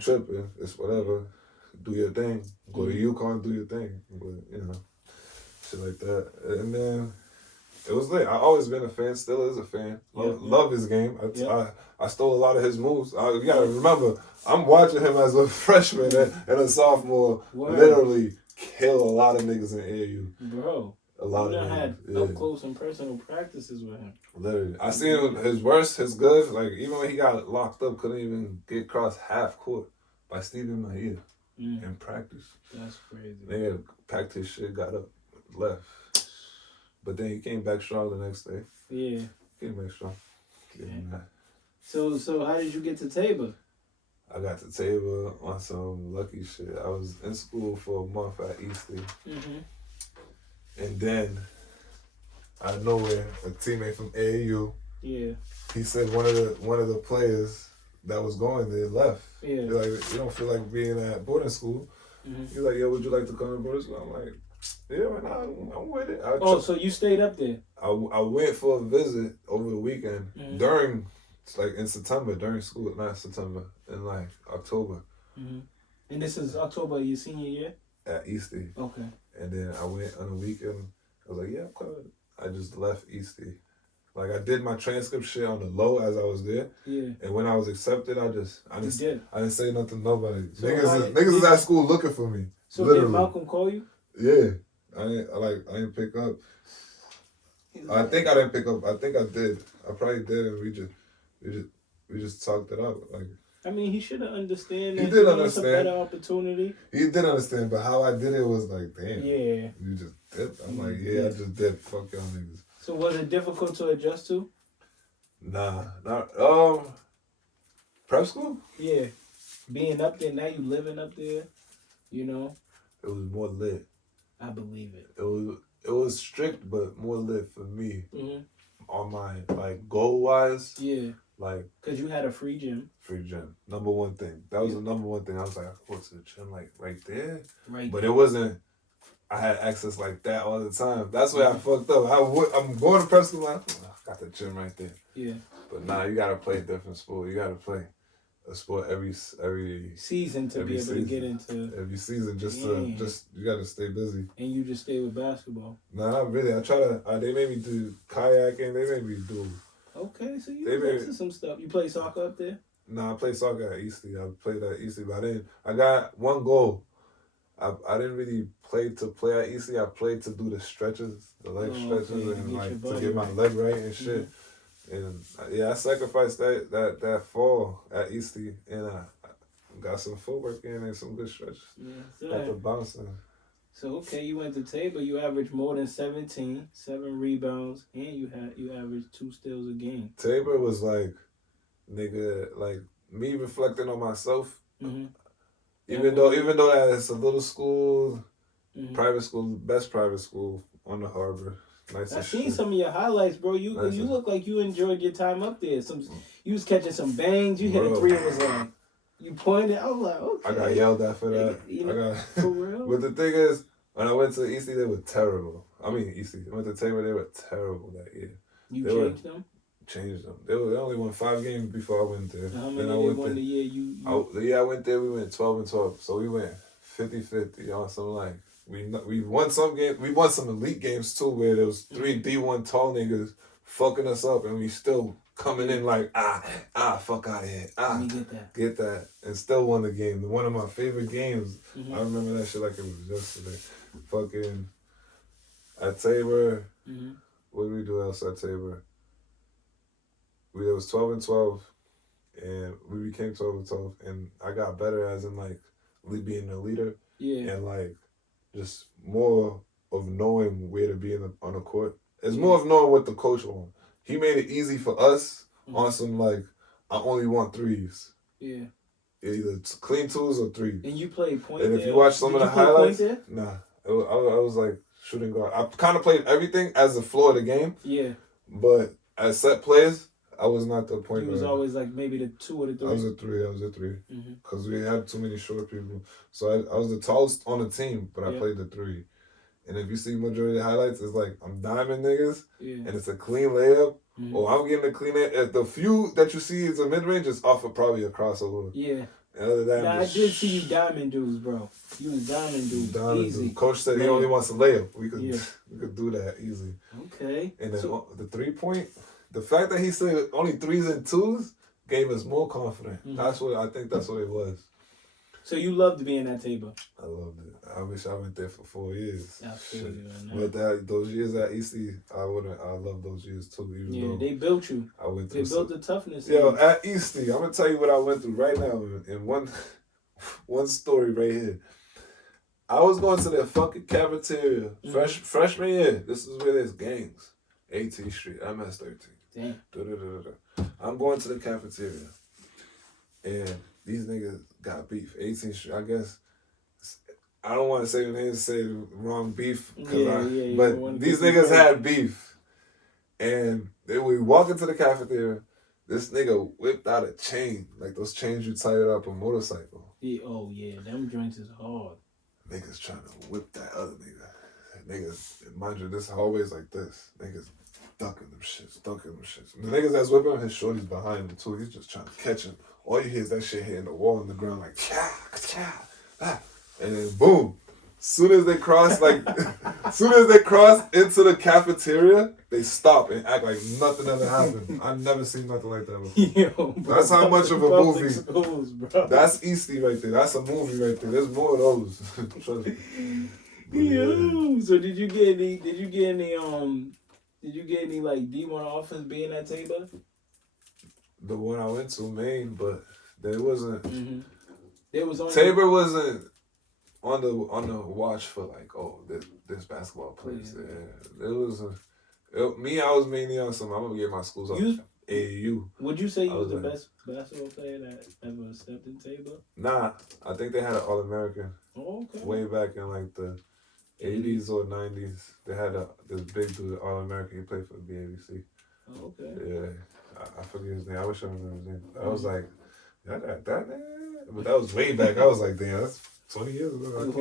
It's whatever. do your thing. Go to UConn, do your thing. But, you know, shit like that. And then it was lit. I always been a fan, still is a fan. Love his game. I stole a lot of his moves. You gotta remember, I'm watching him as a freshman and a sophomore literally kill a lot of niggas in AAU. Bro. A lot of them. had up close and personal practices with him. Literally. I seen him, his worst, his good. Like, even when he got locked up, couldn't even get across half court by Stephen Mahia in practice. That's crazy. They packed his shit, got up, left. But then he came back strong the next day. Yeah. Came back strong. Yeah. So how did you get to Tabor? I got to Tabor on some lucky shit. I was in school for a month at Eastley. And then, out of nowhere, a teammate from AAU, he said one of the players that was going there left. Yeah. He's like, you don't feel like being at boarding school. He's like, yo, would you like to come to boarding school? I'm like, yeah, man, I'm with it. So you stayed up there? I went for a visit over the weekend during, like in September, during school, not September, in like October. And this is October your senior year? At Eastley. Okay. And then I went on the weekend. I was like, yeah, I'm coming. I just left Eastley. Like, I did my transcript shit on the low as I was there. Yeah. And when I was accepted, I didn't say nothing to nobody. So niggas is at school looking for me. So literally. Did Malcolm call you? Yeah. I didn't pick up. I think I didn't pick up. I think I did. I probably did, and we just talked it out. Like, I mean, he should have understood. He did understand. A better opportunity. He did understand, but how I did it was like, damn. Yeah. You just did. I'm like, yeah, I just did. Fuck y'all niggas. So was it difficult to adjust to? Nah, not prep school. Yeah, being up there now, you living up there. You know. It was more lit. I believe it. It was strict, but more lit for me. On my like goal wise. Yeah. Like, cause you had a free gym. Free gym, number one thing. That was the number one thing. I was like, I go to the gym like right there. Right. But it wasn't. I had access like that all the time. That's where I fucked up. I'm going to prep school. Like, I got the gym right there. Yeah. But nah, you gotta play a different sport. You gotta play a sport every season to be able to get into. Every season, just you gotta stay busy. And you just stay with basketball. Nah, not really. I try to. They made me do kayaking. They made me do. Okay, so you into some stuff. You play soccer up there? Nah, I played soccer at Eastley. I played at Eastley, but I got one goal. I didn't really play at Eastley. I played to do the stretches, the leg stretches, and like to get my leg right and shit. And I sacrificed that fall at Eastley, and I got some footwork in and some good stretches. Yeah, got the bouncing. So okay, you went to Tabor. You averaged more than 17, 7 rebounds, and you averaged 2 steals a game. Tabor was like, nigga, like me reflecting on myself. Even though that it's a little school, private school, best private school on the harbor. Nice. I seen some of your highlights, bro. You look like you enjoyed your time up there. You was catching some bangs. You hit a 3 and was like, you pointed. I was like, okay. I got yelled at for that. For real? But the thing is, when I went to Eastley, they were terrible. I mean, Eastley. I went to Tabor, they were terrible that year. You changed them? Changed them. They only won 5 games before I went there. How many they won the year the year I went there, we went 12-12. So we went 50-50 on some like we won some games. We won some elite games too, where there was 3 D1 tall niggas fucking us up, and we still coming in like fuck out of here. Get that, and still won the game. One of my favorite games. I remember that shit like it was yesterday. Fucking at Tabor. What did we do else at Tabor? It was 12-12, and we became 12-12, and I got better as in like being a leader, and like just more of knowing where to be on the court. It's more of knowing what the coach wants. He made it easy for us on some like I only want 3s. Yeah. Either clean 2s or 3s. And you played point. And if you watch some of the highlights, nah, I was like shooting guard. I kind of played everything as the floor of the game. Yeah. But as set plays, I was not the point guard. You was always like maybe the 2 or the 3. I was a 3. Because we had too many short people. So I was the tallest on the team, but I played the 3. And if you see majority of the highlights, it's like I'm diving niggas, and it's a clean layup, or I'm getting a clean layup. The few that you see is a mid-range, it's off of probably a crossover. Yeah. Other than that, Nah, I did see you diamond dudes, bro. You was diamond dudes. Easy. Coach said he only wants a layup. We could do that easy. Okay. And then the 3-point, the fact that he said only 3s and 2s gave us more confidence. I think that's what it was. So you loved being at Tabor? I loved it. I wish I went there for 4 years. I feel you on that. But those years at Eastie, I love those years too. Even though they built you. I went through. They built the toughness. Yo, at Eastie, I'm gonna tell you what I went through right now in one story right here. I was going to the fucking cafeteria freshman year. This is where there's gangs. 18th Street, MS13. Damn. I'm going to the cafeteria, and these niggas got beef. 18th Street, I guess. I don't want to say the name, say the wrong beef, but these niggas had beef. And then we walk into the cafeteria, this nigga whipped out a chain, like those chains you tie up a motorcycle. Yeah, them joints is hard. Niggas trying to whip that other nigga. Niggas, mind you, this hallway's like this. Niggas ducking them shits. The niggas that's whipping him, his shorty's behind him too. He's just trying to catch him. All you hear is that shit hitting the wall on the ground like, cha. And then boom. Soon as they cross into the cafeteria, they stop and act like nothing ever happened. I've never seen nothing like that before. Yo, bro, that's how much of a movie. Exposed, bro. That's Eastie right there. That's a movie right there. There's more of those. Trust me. Yo, so did you get any like D1 offers being at Tabor? The one I went to, Maine, but there wasn't. There was only Tabor wasn't on the watch for like, oh, this basketball players there. It was I was mainly on some. I'm gonna get my schools up. AAU. Would you say you was the best basketball player that ever stepped in Tabor? Nah, I think they had an All-American. Oh, okay. Way back in like the 80s or 90s, they had this big dude, All-American. He played for the BABC. Oh, okay. Yeah, I forget his name. I wish I remember his name. I was like, yeah, that man. But that was way back. I was like, damn, that's 20 years ago.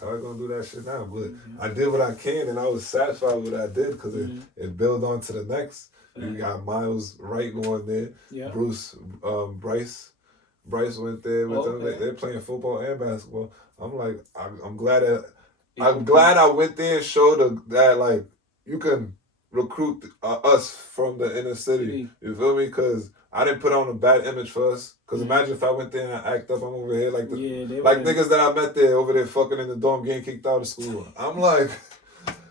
How I gonna do that shit now? But I did what I can, and I was satisfied with what I did because it built on to the next. You got Miles Wright going there. Yeah. Bruce, Bryce went there with them. They're playing football and basketball. I'm like, I'm glad I went there and showed that like you can recruit us from the inner city. You feel me? Because I didn't put on a bad image for us. Because imagine if I went there and I act up, I'm over here like niggas that I met there over there fucking in the dorm getting kicked out of school. I'm like,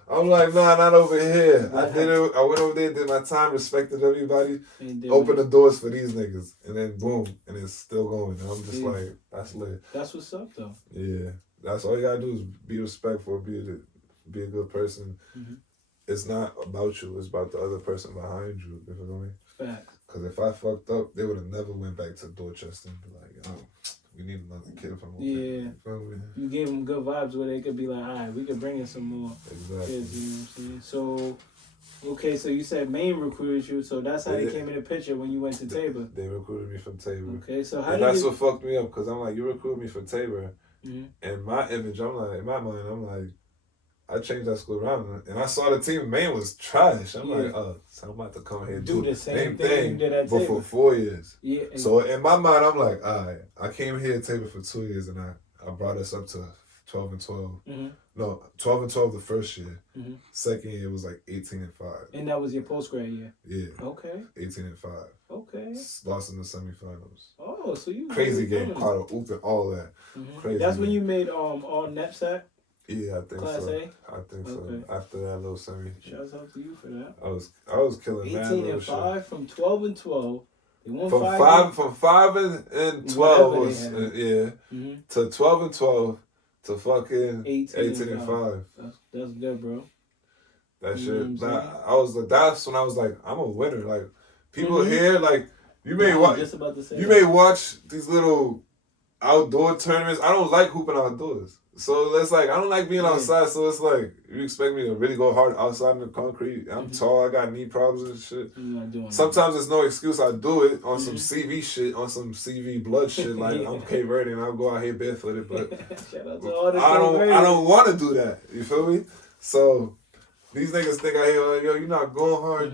nah, not over here. I did it. I went over there, did my time, respected everybody, opened the doors for these niggas, and then boom, and it's still going. And I'm just like, that's lit. That's what's up though. Yeah, that's all you gotta do is be respectful, be a good person. It's not about you; it's about the other person behind you. You feel me? Facts. Because if I fucked up, they would have never went back to Dorchester and be like, oh, we need another kid from over there. You gave them good vibes where they could be like, all right, we could bring in some more kids, you know what I'm saying? So, okay, so you said Maine recruited you, so that's how they came in the picture when you went to Tabor. They recruited me from Tabor. Okay, so that's what fucked me up, because I'm like, you recruited me from Tabor, and my image, I'm like, in my mind, I'm like, I changed that school around, and I saw the team in Maine was trash. I'm like, so I'm about to come here and do the same thing you did at Tabor. But for 4 years. Yeah. So in my mind, I'm like, all right, I came here at Tabor for 2 years, and I brought us up to 12 and 12. No, 12 and 12 the first year. Second year was like 18 and 5. And that was your post-grad year? Yeah. Okay. 18 and 5. Okay. Lost in the semifinals. Oh, so you crazy game, caught a oop and all that. Crazy. That's when you made all knapsack? Yeah, I think Class so. A? I think so. After that little semi. Shouts out to you for that. I was killing 18 and 5 shit. From 12 and 12. They won from 5 and 12 was to 12 and 12 to fucking 18 and 5. That's good, bro. That shit. That's when I was like, I'm a winner. Like people here, like you may watch. Just about to say you may watch these little outdoor tournaments. I don't like hooping outdoors. So it's like, I don't like being outside, so it's like, you expect me to really go hard outside in the concrete. I'm tall, I got knee problems and shit. You're not doing Sometimes there's no excuse, I do it on some CV shit, on some CV blood shit, like I'm Cape Verde and I'll go out here barefooted, but shout out to all the I don't want to do that, you feel me? So These niggas think I hear, yo, you're not going hard.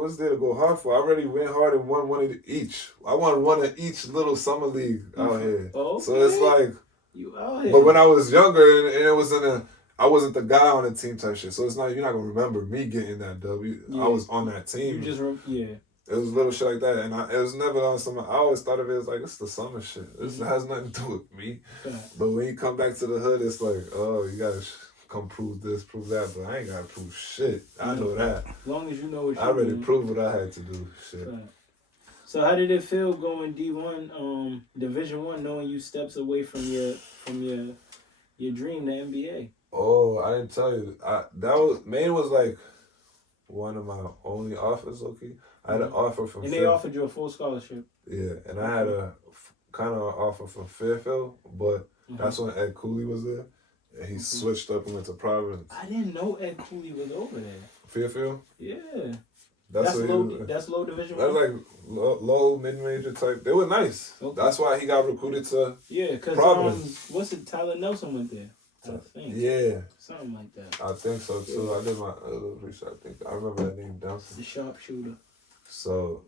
What's there to go hard for? I already went hard and won one of each. I won one of each little summer league out here. Okay. So it's like, you out here. but when I was younger and it was I wasn't the guy on the team type shit. So it's not, you're not gonna remember me getting that W. Yeah. I was on that team. You just, It was little shit like that, and it was never on some. I always thought of it as like, it's the summer shit. This has nothing to do with me. Yeah. But when you come back to the hood, it's like, oh, you gotta come prove this, prove that. But I ain't gotta prove shit. I know that. As long as you know what you're I already proved what I had to do. Shit. So how did it feel going D1, Division 1, knowing you steps away from your dream, the NBA? Oh, I didn't tell you. Maine was like one of my only offers, okay? I had an offer from and they offered you a full scholarship. Yeah, and I had a kind of offer from Fairfield, but that's when Ed Cooley was there. And he switched up and went to Providence. I didn't know Ed Cooley was over there. Fairfield? Yeah. That's low division. That's like low, mid-major type. They were nice. Okay. That's why he got recruited to Providence. What's it? Tyler Nelson went there. I think. Yeah. Something like that. I think so too. Yeah. I did my research. I remember that name Nelson. The sharpshooter. So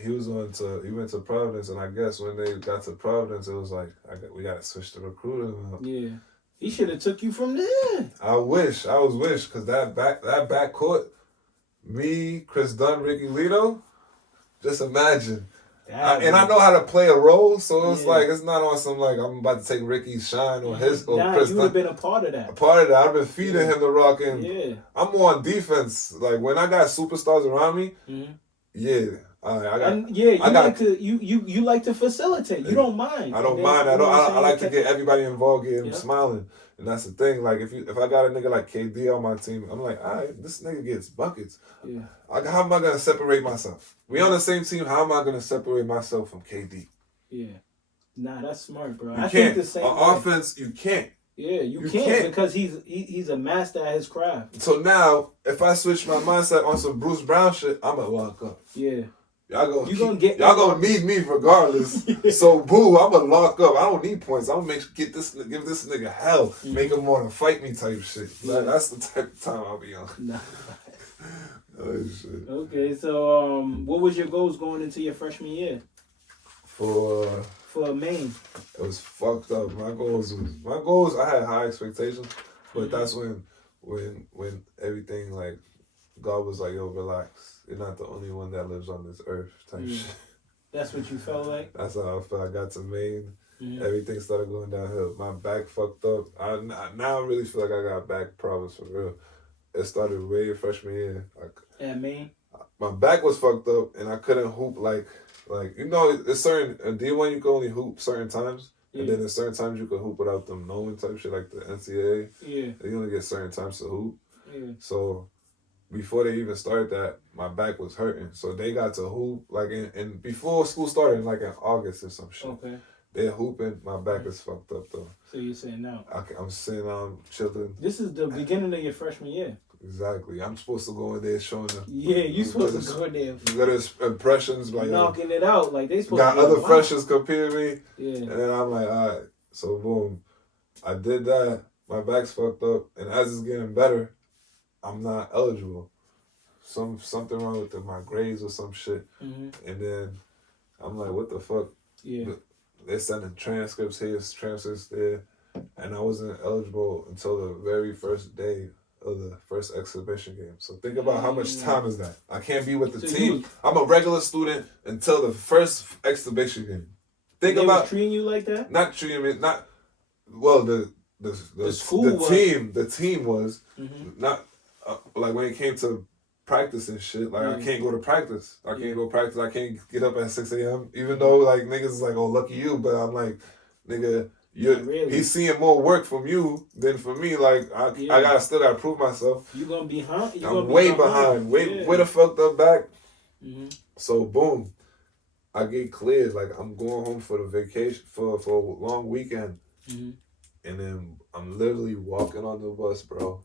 he went to Providence, and I guess when they got to Providence, it was like we got to switch the recruiting up. Yeah. He should have took you from there. I wish, because that back court, me, Chris Dunn, Ricky Lito, just imagine. And I know how to play a role, so it's like, it's not on some like I'm about to take Ricky's shine or his or Chris you would have been a part of that. I've been feeding him the rock, and I'm more on defense. Like when I got superstars around me, you like to facilitate. You don't mind. I don't mind. I like to get everybody involved, get them smiling. And that's the thing. Like if I got a nigga like KD on my team, I'm like, all right, this nigga gets buckets. Yeah. How am I gonna separate myself? We on the same team. How am I gonna separate myself from KD? Yeah. Nah, that's smart, bro. I think the same on offense, you can't. Yeah, you can't because he's a master at his craft. So now, if I switch my mindset on some Bruce Brown shit, I'm gonna lock up. Yeah. Y'all gonna need me regardless. So boo, I'm gonna lock up. I don't need points. I'm gonna give this nigga hell, make him want to fight me type shit. Like, that's the type of time I'll be on. Nah. Oh shit. Okay, so what was your goals going into your freshman year? For Maine. It was fucked up. My goals. I had high expectations, but that's when everything like God was like, yo, relax. You're not the only one that lives on this earth type shit. That's what you felt like? That's how I felt. I got to Maine. Everything started going downhill. My back fucked up. Now I really feel like I got back problems for real. It started way freshman year. At Maine? My back was fucked up and I couldn't hoop like you know, it's certain in D1 you can only hoop certain times. And then there's certain times you can hoop without them knowing type shit like the NCAA. Yeah. You only get certain times to hoop. Yeah. So before they even started that, my back was hurting. So they got to hoop like and before school started, like in August or some shit. Okay. They're hooping. My back is fucked up though. So you're saying now? I'm sitting down chilling. This is the beginning of your freshman year. Exactly. I'm supposed to go in there showing them. Yeah, you supposed to go in there. You got his impressions like knocking it out like they supposed got to. Got other freshers compare me. Yeah. And then I'm like, all right. So boom, I did that. My back's fucked up, and as it's getting better, I'm not eligible. Something wrong with my grades or some shit. And then I'm like, what the fuck? Yeah. They're sending transcripts here, transcripts there, and I wasn't eligible until the very first day of the first exhibition game. So think about how much time is that. I can't be with the team. I'm a regular student until the first exhibition game. Think about treating you like that. Not treating me. Not well. The school. The team was not like when it came to practice and shit. Like I can't go to practice. I can't go practice. I can't get up at 6 a.m. Even though like niggas is like, oh lucky you, but I'm like, nigga. He's seeing more work from you than for me. Like I still gotta prove myself. You gonna be behind? I'm way behind. Way the fucked up back. So boom, I get cleared. Like I'm going home for the vacation for a long weekend, and then I'm literally walking on the bus, bro,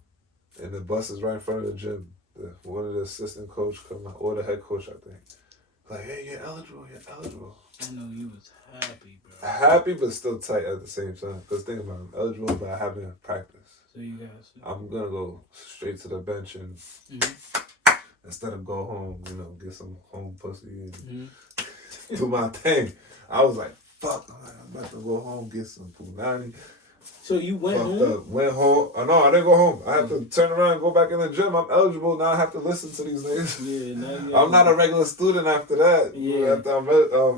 and the bus is right in front of the gym. One of the assistant coach come out, or the head coach, I think. Like, hey, you're eligible. I know you was happy, bro. Happy, but still tight at the same time. Because think about it, I'm eligible, but I haven't practiced. So you guys. I'm gonna go straight to the bench and instead of go home, you know, get some home pussy and do my thing. I was like, fuck, I'm about to go home, get some punani. So you went Fucked home? Up. Went home. Oh, no, I didn't go home. I have to turn around and go back in the gym. I'm eligible. Now I have to listen to these niggas. Yeah, I'm not a regular student after that. Yeah. After I'm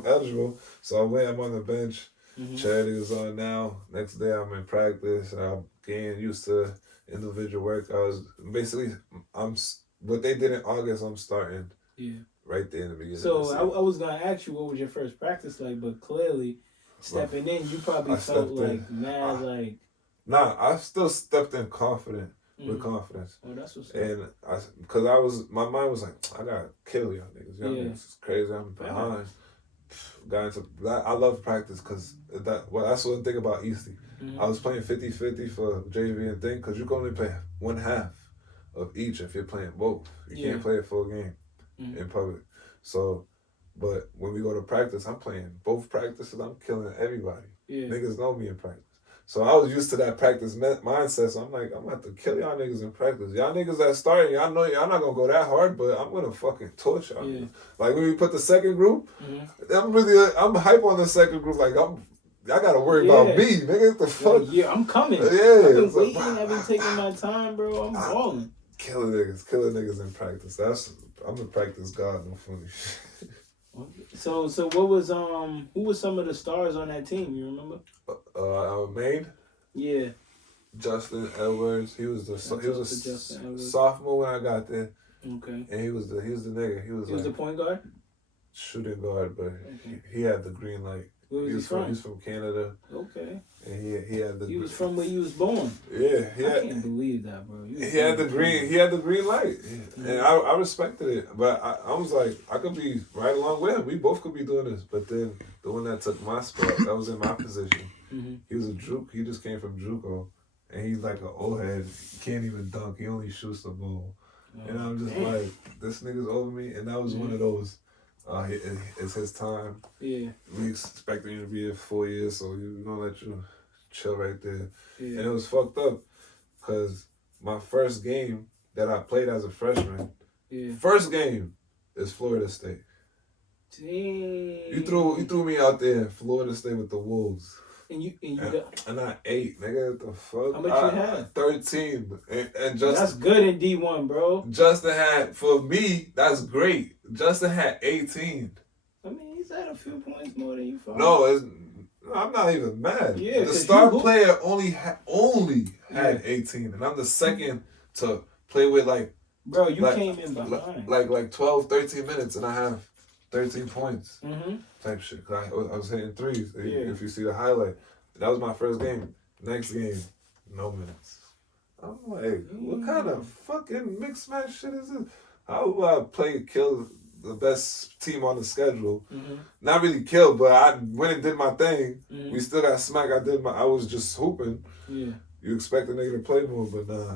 eligible. So I went, I'm on the bench. Charity was on now. Next day I'm in practice. I'm getting used to individual work. I was basically, what they did in August, I'm starting right there in the beginning. So I was going to ask you what was your first practice like, but clearly stepping in, you probably felt like mad, like... Nah, I still stepped in confident, with confidence. Oh, that's what's up. And because my mind was like, I gotta kill y'all niggas. Y'all niggas is crazy. I'm behind. Got into that. I love practice because that's one thing about Eastie. I was playing 50-50 for JV and thing because you can only play one half of each if you're playing both. You can't play a full game in public. So, but when we go to practice, I'm playing both practices. I'm killing everybody. Niggas know me in practice. So I was used to that practice mindset. So I'm like, I'm going to have to kill y'all niggas in practice. Y'all niggas that started, y'all know y'all not going to go that hard, but I'm going to fucking torch y'all. Like when we put the second group, I'm hype on the second group. Like y'all got to worry about me, nigga. The fuck? Yeah, I'm coming. Yeah. I've been waiting. I've been taking my time, bro. I'm balling. Killing niggas in practice. I'm a practice god, no funny shit. So what was who was some of the stars on that team? You remember? Maine. Yeah. Justin Edwards. He was a sophomore when I got there. Okay. And he was the nigga. He was the point guard. Shooting guard, but he had the green light. Where was he from? He's from Canada. Okay. And he had the. He was from where you was born. Yeah, I can't believe that, bro. He had the green light, and I respected it. But I was like, I could be right along with him. We both could be doing this. But then the one that took my spot, that was in my position. He was a juke. He just came from JUCO, and he's like an old head. He can't even dunk. He only shoots the ball. And I'm just like, this nigga's over me. And that was one of those. It's his time. Yeah. We expecting you to be here for 4 years, so we're gonna let you chill right there. Yeah. And it was fucked up because my first game that I played as a freshman, first game is Florida State. Dang. You threw me out there in Florida State with the Wolves. And I ate, nigga. What the fuck? How much you had? 13. And Justin, that's good in D1, bro. Justin had, for me, that's great. Justin had 18. I mean, he's had a few points more than you. No, I'm not even mad. Yeah, the star player only had 18, and I'm the second to play with like. Bro, you came in behind. Like 12, 13 minutes, and I have 13 points. Type shit. I was hitting threes. If you see the highlight, that was my first game. Next game, no minutes. I'm like, what kind of fucking mixed match shit is this? How do I kill the best team on the schedule? Not really kill, but I went and did my thing. We still got smacked. I was just hooping. Yeah. You expect a nigga to play more, but nah.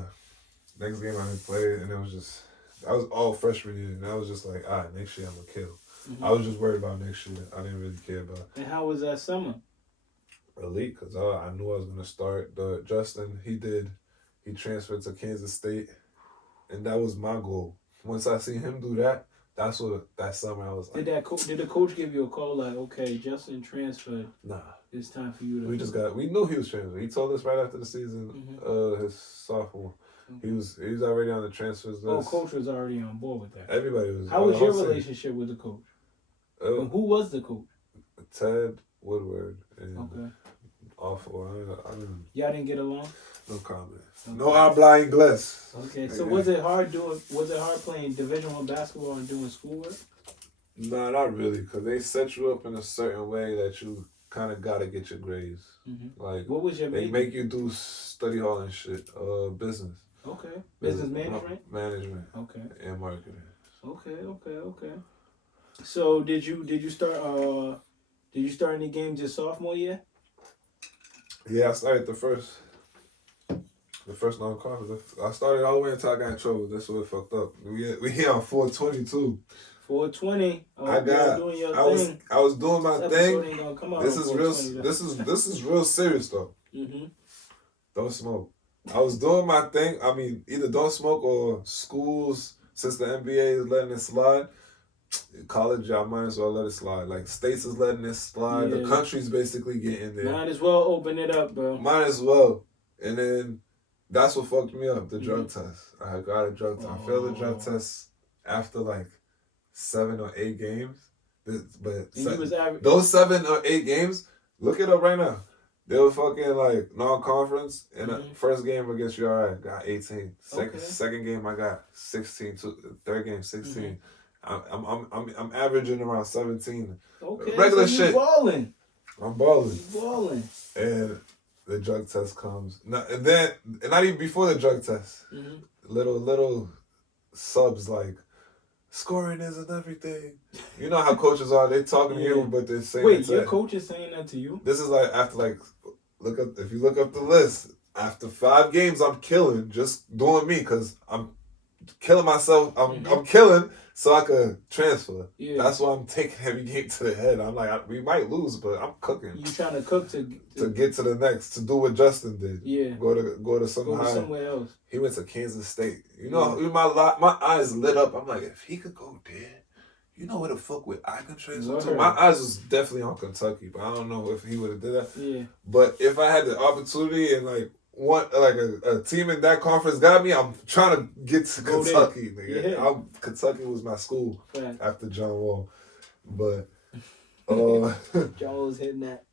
Next game I didn't play, and it was just, I was all freshman year, and I was just like, all right, next year I'm gonna kill. I was just worried about next year. I didn't really care about. And how was that summer? Elite, because I knew I was gonna start. Justin, he transferred to Kansas State, and that was my goal. Once I seen him do that, that's what that summer I was like. Did the coach give you a call like, okay, Justin transferred? Nah, it's time for you to. We knew he was transferring. He told us right after the season, his sophomore. He was already on the transfers list. Oh, coach was already on board with that. Everybody was. How was your relationship with the coach? Who was the coach? Ted Woodward. And okay. Awful. Y'all didn't get along? No comment. Okay. No habla inglés. Okay, so was it hard playing Division I basketball and doing schoolwork? Nah, not really, because they set you up in a certain way that you kind of got to get your grades. Like, what was your major? They make you do study hall and shit. Business. Okay. Business management? Management. Okay. And marketing. Okay. So did you start any games your sophomore year? Yeah, I started the first non-conference. I started all the way until I got in trouble. That's what fucked up. We here on 420 too. 420. I was doing my thing. This is real serious though. Don't smoke. I was doing my thing. I mean, either don't smoke or schools, since the NBA is letting it slide, college, y'all might as well let it slide. Like, states is letting it slide. Yeah. The country's basically getting there. Might as well open it up, bro. Might as well. And then that's what fucked me up, the drug test. I got a drug test. I failed the drug test after like 7 or 8 games. But those 7 or 8 games, look it up right now. They were fucking like non-conference. And the first game against URI, got 18. Second game, I got 16. Third game, 16. I'm averaging around 17. Okay, regular so shit. Balling. I'm balling. You balling. And the drug test comes. And then, not even before the drug test, little subs like, scoring isn't everything. You know how coaches are. They talking to you, but they're saying. Wait, your coach is saying that to you? This is like after if you look up the list, after 5 games, I'm killing, just doing me, because I'm killing myself. I'm killing so I could transfer. Yeah. That's why I'm taking every game to the head. I'm like, we might lose, but I'm cooking. You trying to cook to get to the next, to do what Justin did. Yeah. Go to somewhere else. He went to Kansas State. You know, my eyes lit up. I'm like, if he could go there, you know where the fuck would I can transfer to? My eyes was definitely on Kentucky, but I don't know if he would have did that. Yeah. But if I had the opportunity and like a team in that conference got me, I'm trying to get to Kentucky, nigga. Yeah. Kentucky was my school after John Wall. But John was hitting that.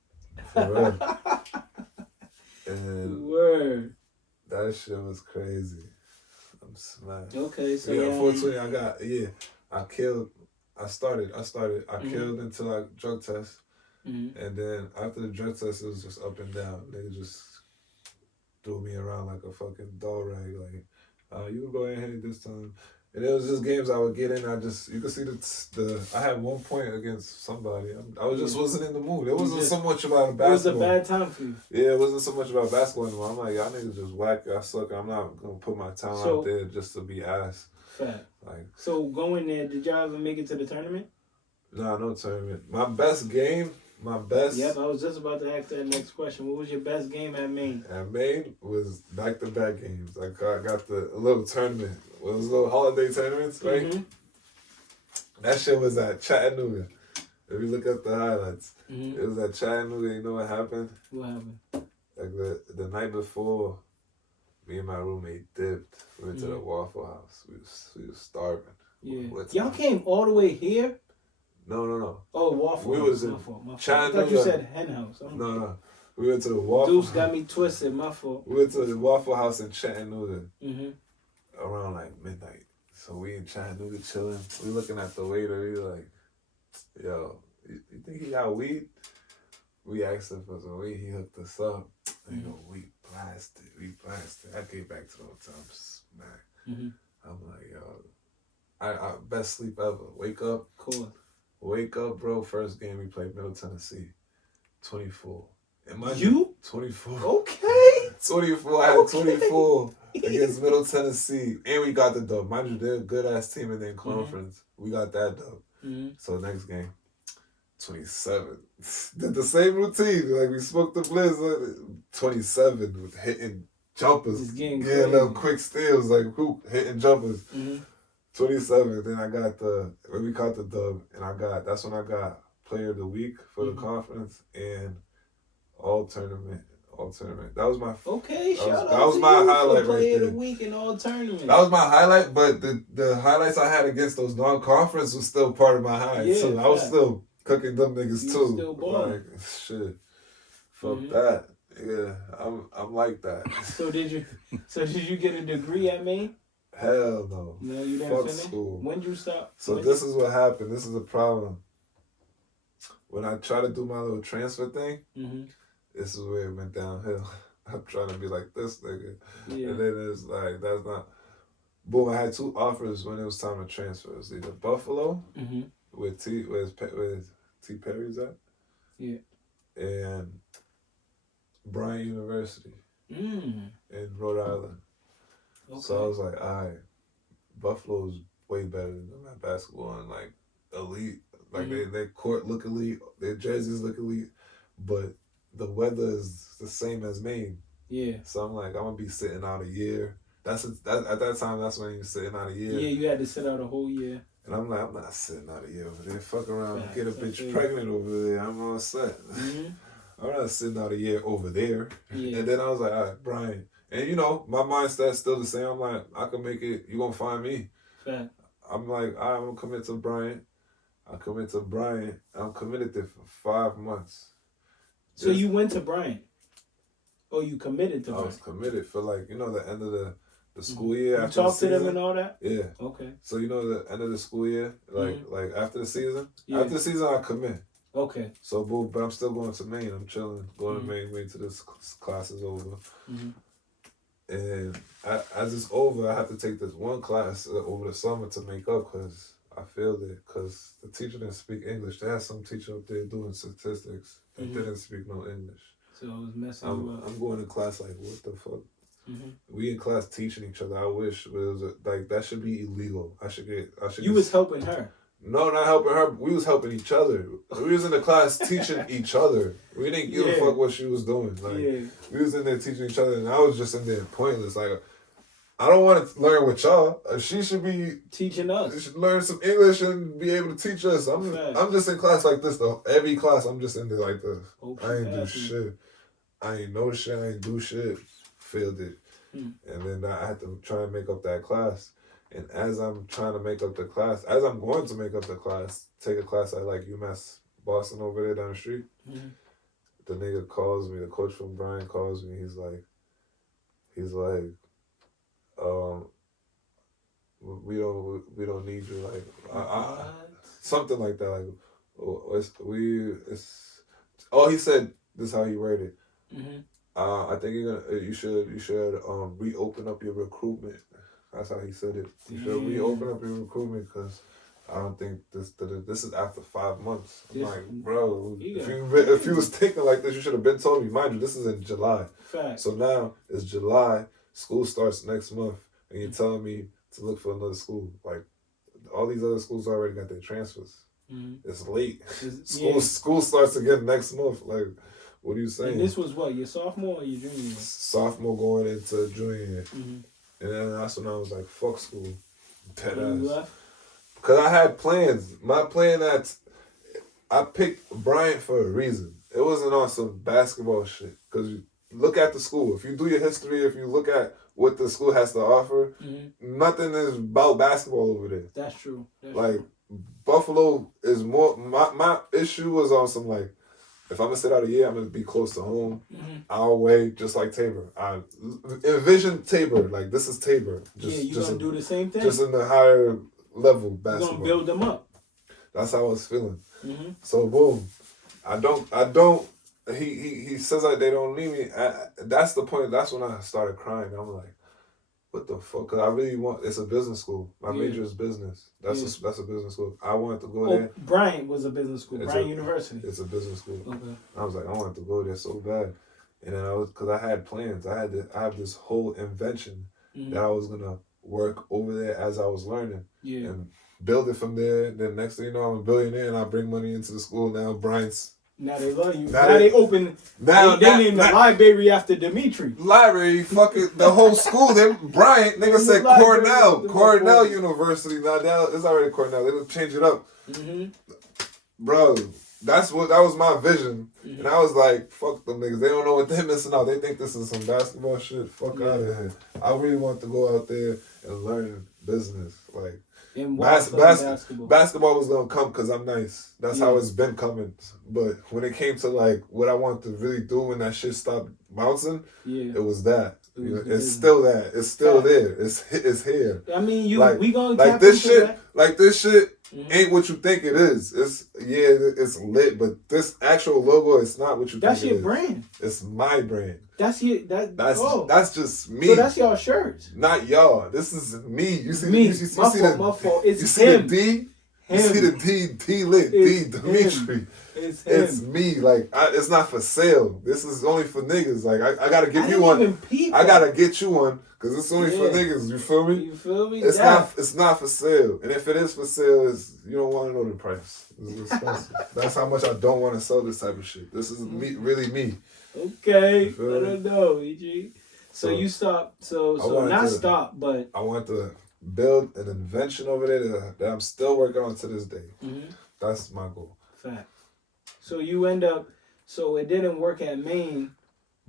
For real. And word. That shit was crazy. I'm smashed. Okay, so unfortunately I killed until I drug test. And then after the drug test, it was just up and down. They just threw me around like a fucking doll rag. Like, you can go ahead this time. And it was just games I would get in. You could see I had 1 point against somebody. I wasn't in the mood. It wasn't so much about basketball. It was a bad time for you. Yeah, it wasn't so much about basketball anymore. I'm like, y'all niggas just whack. I suck. I'm not gonna put my talent out there just to be ass. Fact. So going there, did y'all ever make it to the tournament? Nah, no tournament. My best game. Yep, I was just about to ask that next question. What was your best game at Maine? At Maine was back-to-back games. I got the little tournament. It was little holiday tournaments, right? That shit was at Chattanooga. If you look up the highlights, it was at Chattanooga. You know what happened? What happened? Like the night before, me and my roommate dipped. We went to the Waffle House. We was starving. Yeah. Y'all came all the way here? No. Oh, Waffle House. We was in Chattanooga. I thought you said Hen House. No. We went to the Waffle Deuce got me twisted, my fault. We went to the Waffle House in Chattanooga around like midnight. So we in Chattanooga chilling. We looking at the waiter. We like, yo, you think he got weed? We asked him for some weed. He hooked us up. You know, we blasted. I came back to the hotel. I'm smacked. I'm like, yo, I best sleep ever. Wake up. Cool. Wake up, bro. First game we played Middle Tennessee. 24. You? 24. Okay. 24. I had 24 against Middle Tennessee. And we got the dub. Mind you, they're a good-ass team in their conference. We got that dub. So next game, 27. Did the same routine. Like, we smoked the blitz. 27 with hitting jumpers. Getting little quick steals. Like, hitting jumpers. 27. Then I got we caught the dub, and that's when I got Player of the Week for the conference and all tournament. That was my that was my highlight. Player of the Week and all tournament. That was my highlight, but the highlights I had against those non-conference was still part of my highlights. So I was still cooking them niggas too. Still balling. Like, shit. Fuck that. Yeah, I'm like that. So did you get a degree at Maine? Hell no. No, you didn't finish? School. When did you stop? So this is what happened. This is the problem. When I try to do my little transfer thing, this is where it went downhill. I'm trying to be like this nigga. Yeah. And then it's like, that's not... Boom, I had 2 offers when it was time to transfer. It was either Buffalo, where T Perry's at, and Bryant University in Rhode Island. Okay. So I was like, all right, Buffalo's way better than that basketball and like elite. Like their court look elite, their jerseys look elite, but the weather is the same as Maine. Yeah. So I'm like, I'm gonna be sitting out a year. At that time, that's when you sitting out a year. Yeah, you had to sit out a whole year. And I'm like, I'm not sitting out a year over there. Fuck around, Facts, get a bitch pregnant over there. I'm all set. I'm not sitting out a year over there. Yeah. And then I was like, all right, Brian. And you know, my mindset's still the same. I'm like, I can make it. You gonna find me. Fact. I'm like, I'm gonna commit to Brian. I commit to Brian. I'm committed there for 5 months. So you went to Brian? Oh, you committed to I Brian? was committed for like, you know, the end of the school year. You after talked the to them season. and all that? Yeah. Okay. So you know the end of the school year, like after the season? Yeah. After the season, I commit. Okay. So, but I'm still going to Maine. I'm chilling. Going to Maine, waiting till this class is over. And as it's over, I have to take this one class over the summer to make up because I failed it because the teacher didn't speak English. They had some teacher up there doing statistics that didn't speak no English. So it was messing you up. I'm going to class like, what the fuck? We in class teaching each other. I wish it was like that should be illegal. I should. You was helping her. No, not helping her. We was helping each other. We was in the class teaching each other. We didn't give a fuck what she was doing. Like we was in there teaching each other, and I was just in there pointless. Like I don't want to learn with y'all. She should be teaching us. She should learn some English and be able to teach us. I'm just in class like this though. Every class I'm just in there like this. I ain't do shit. I ain't know shit. I ain't do shit. Failed it. And then I had to try and make up that class. And as I'm trying to make up the class, as I'm going to make up the class, take a class at like UMass Boston over there down the street, the nigga calls me, the coach from Brian calls me, he's like, we don't need you, like, something like that, like, he said, this is how he worded it. I think you should reopen up your recruitment. That's how he said it. You should reopen up your recruitment because I don't think this is after 5 months. I'm like, bro, if you was thinking like this, you should have been told me. Mind you, this is in July. Fact. So now it's July. School starts next month, and you're telling me to look for another school. Like all these other schools already got their transfers. It's late. School starts again next month. Like, what are you saying? And this was what, your sophomore or your junior year? Sophomore going into junior year. And then that's when I was like, fuck school. Dead ass. Because I had plans. My plan I picked Bryant for a reason. It wasn't on some basketball shit. Because you look at the school. If you do your history, if you look at what the school has to offer, nothing is about basketball over there. That's true. Buffalo is more... My issue was on some like, if I'm going to sit out a year, I'm going to be close to home. Our way, just like Tabor. I envision Tabor. Like, this is Tabor. You're going to do the same thing? Just in the higher level basketball. You're going to build them up. That's how I was feeling. So, boom. I don't... He says like they don't need me. That's the point. That's when I started crying. I'm like, what the fuck? Because I really want... It's a business school. My major is business. That's a business school. I wanted to go there. Bryant was a business school. Bryant University. It's a business school. Okay. I was like, I wanted to go there so bad. And then because I had plans. I have this whole invention that I was going to work over there as I was learning. Yeah. And build it from there. And then next thing you know, I'm a billionaire and I bring money into the school. Now Bryant's... Now they love you. Now they open. They named the library after Dimitry. Library, fucking the whole school. Then Bryant, nigga said Cornell University. Now it's already Cornell. They just change it up, bro. That was my vision, and I was like, fuck them niggas. They don't know what they're missing out. They think this is some basketball shit. Fuck out of here. I really want to go out there and learn business, like. Basketball was gonna come because I'm nice. That's how it's been coming. But when it came to like what I want to really do when that shit stopped bouncing, it was that. It's still that. It's still there. It's here. I mean, we gonna like this shit. Like this shit ain't what you think it is. It's lit, but this actual logo is not what you think it is. That's your brand. It's my brand. That's just me. So that's y'all shirts. Not y'all. This is me. You see me. You see my fault. It's you see him. The D? You see the D lit. It's D Dimitry. It's me. Like it's not for sale. This is only for niggas. Like I gotta give you one. I gotta get you one Cause it's only for niggas. You feel me? You feel me? It's not for sale. And if it is for sale, you don't want to know the price. It's expensive. That's how much I don't want to sell this type of shit. This is really me. Okay, I don't know, EG. So you stopped. So not stop, but I want to build an invention over there that I'm still working on to this day. Mm-hmm. That's my goal. Fact. So you end up. So it didn't work at Maine.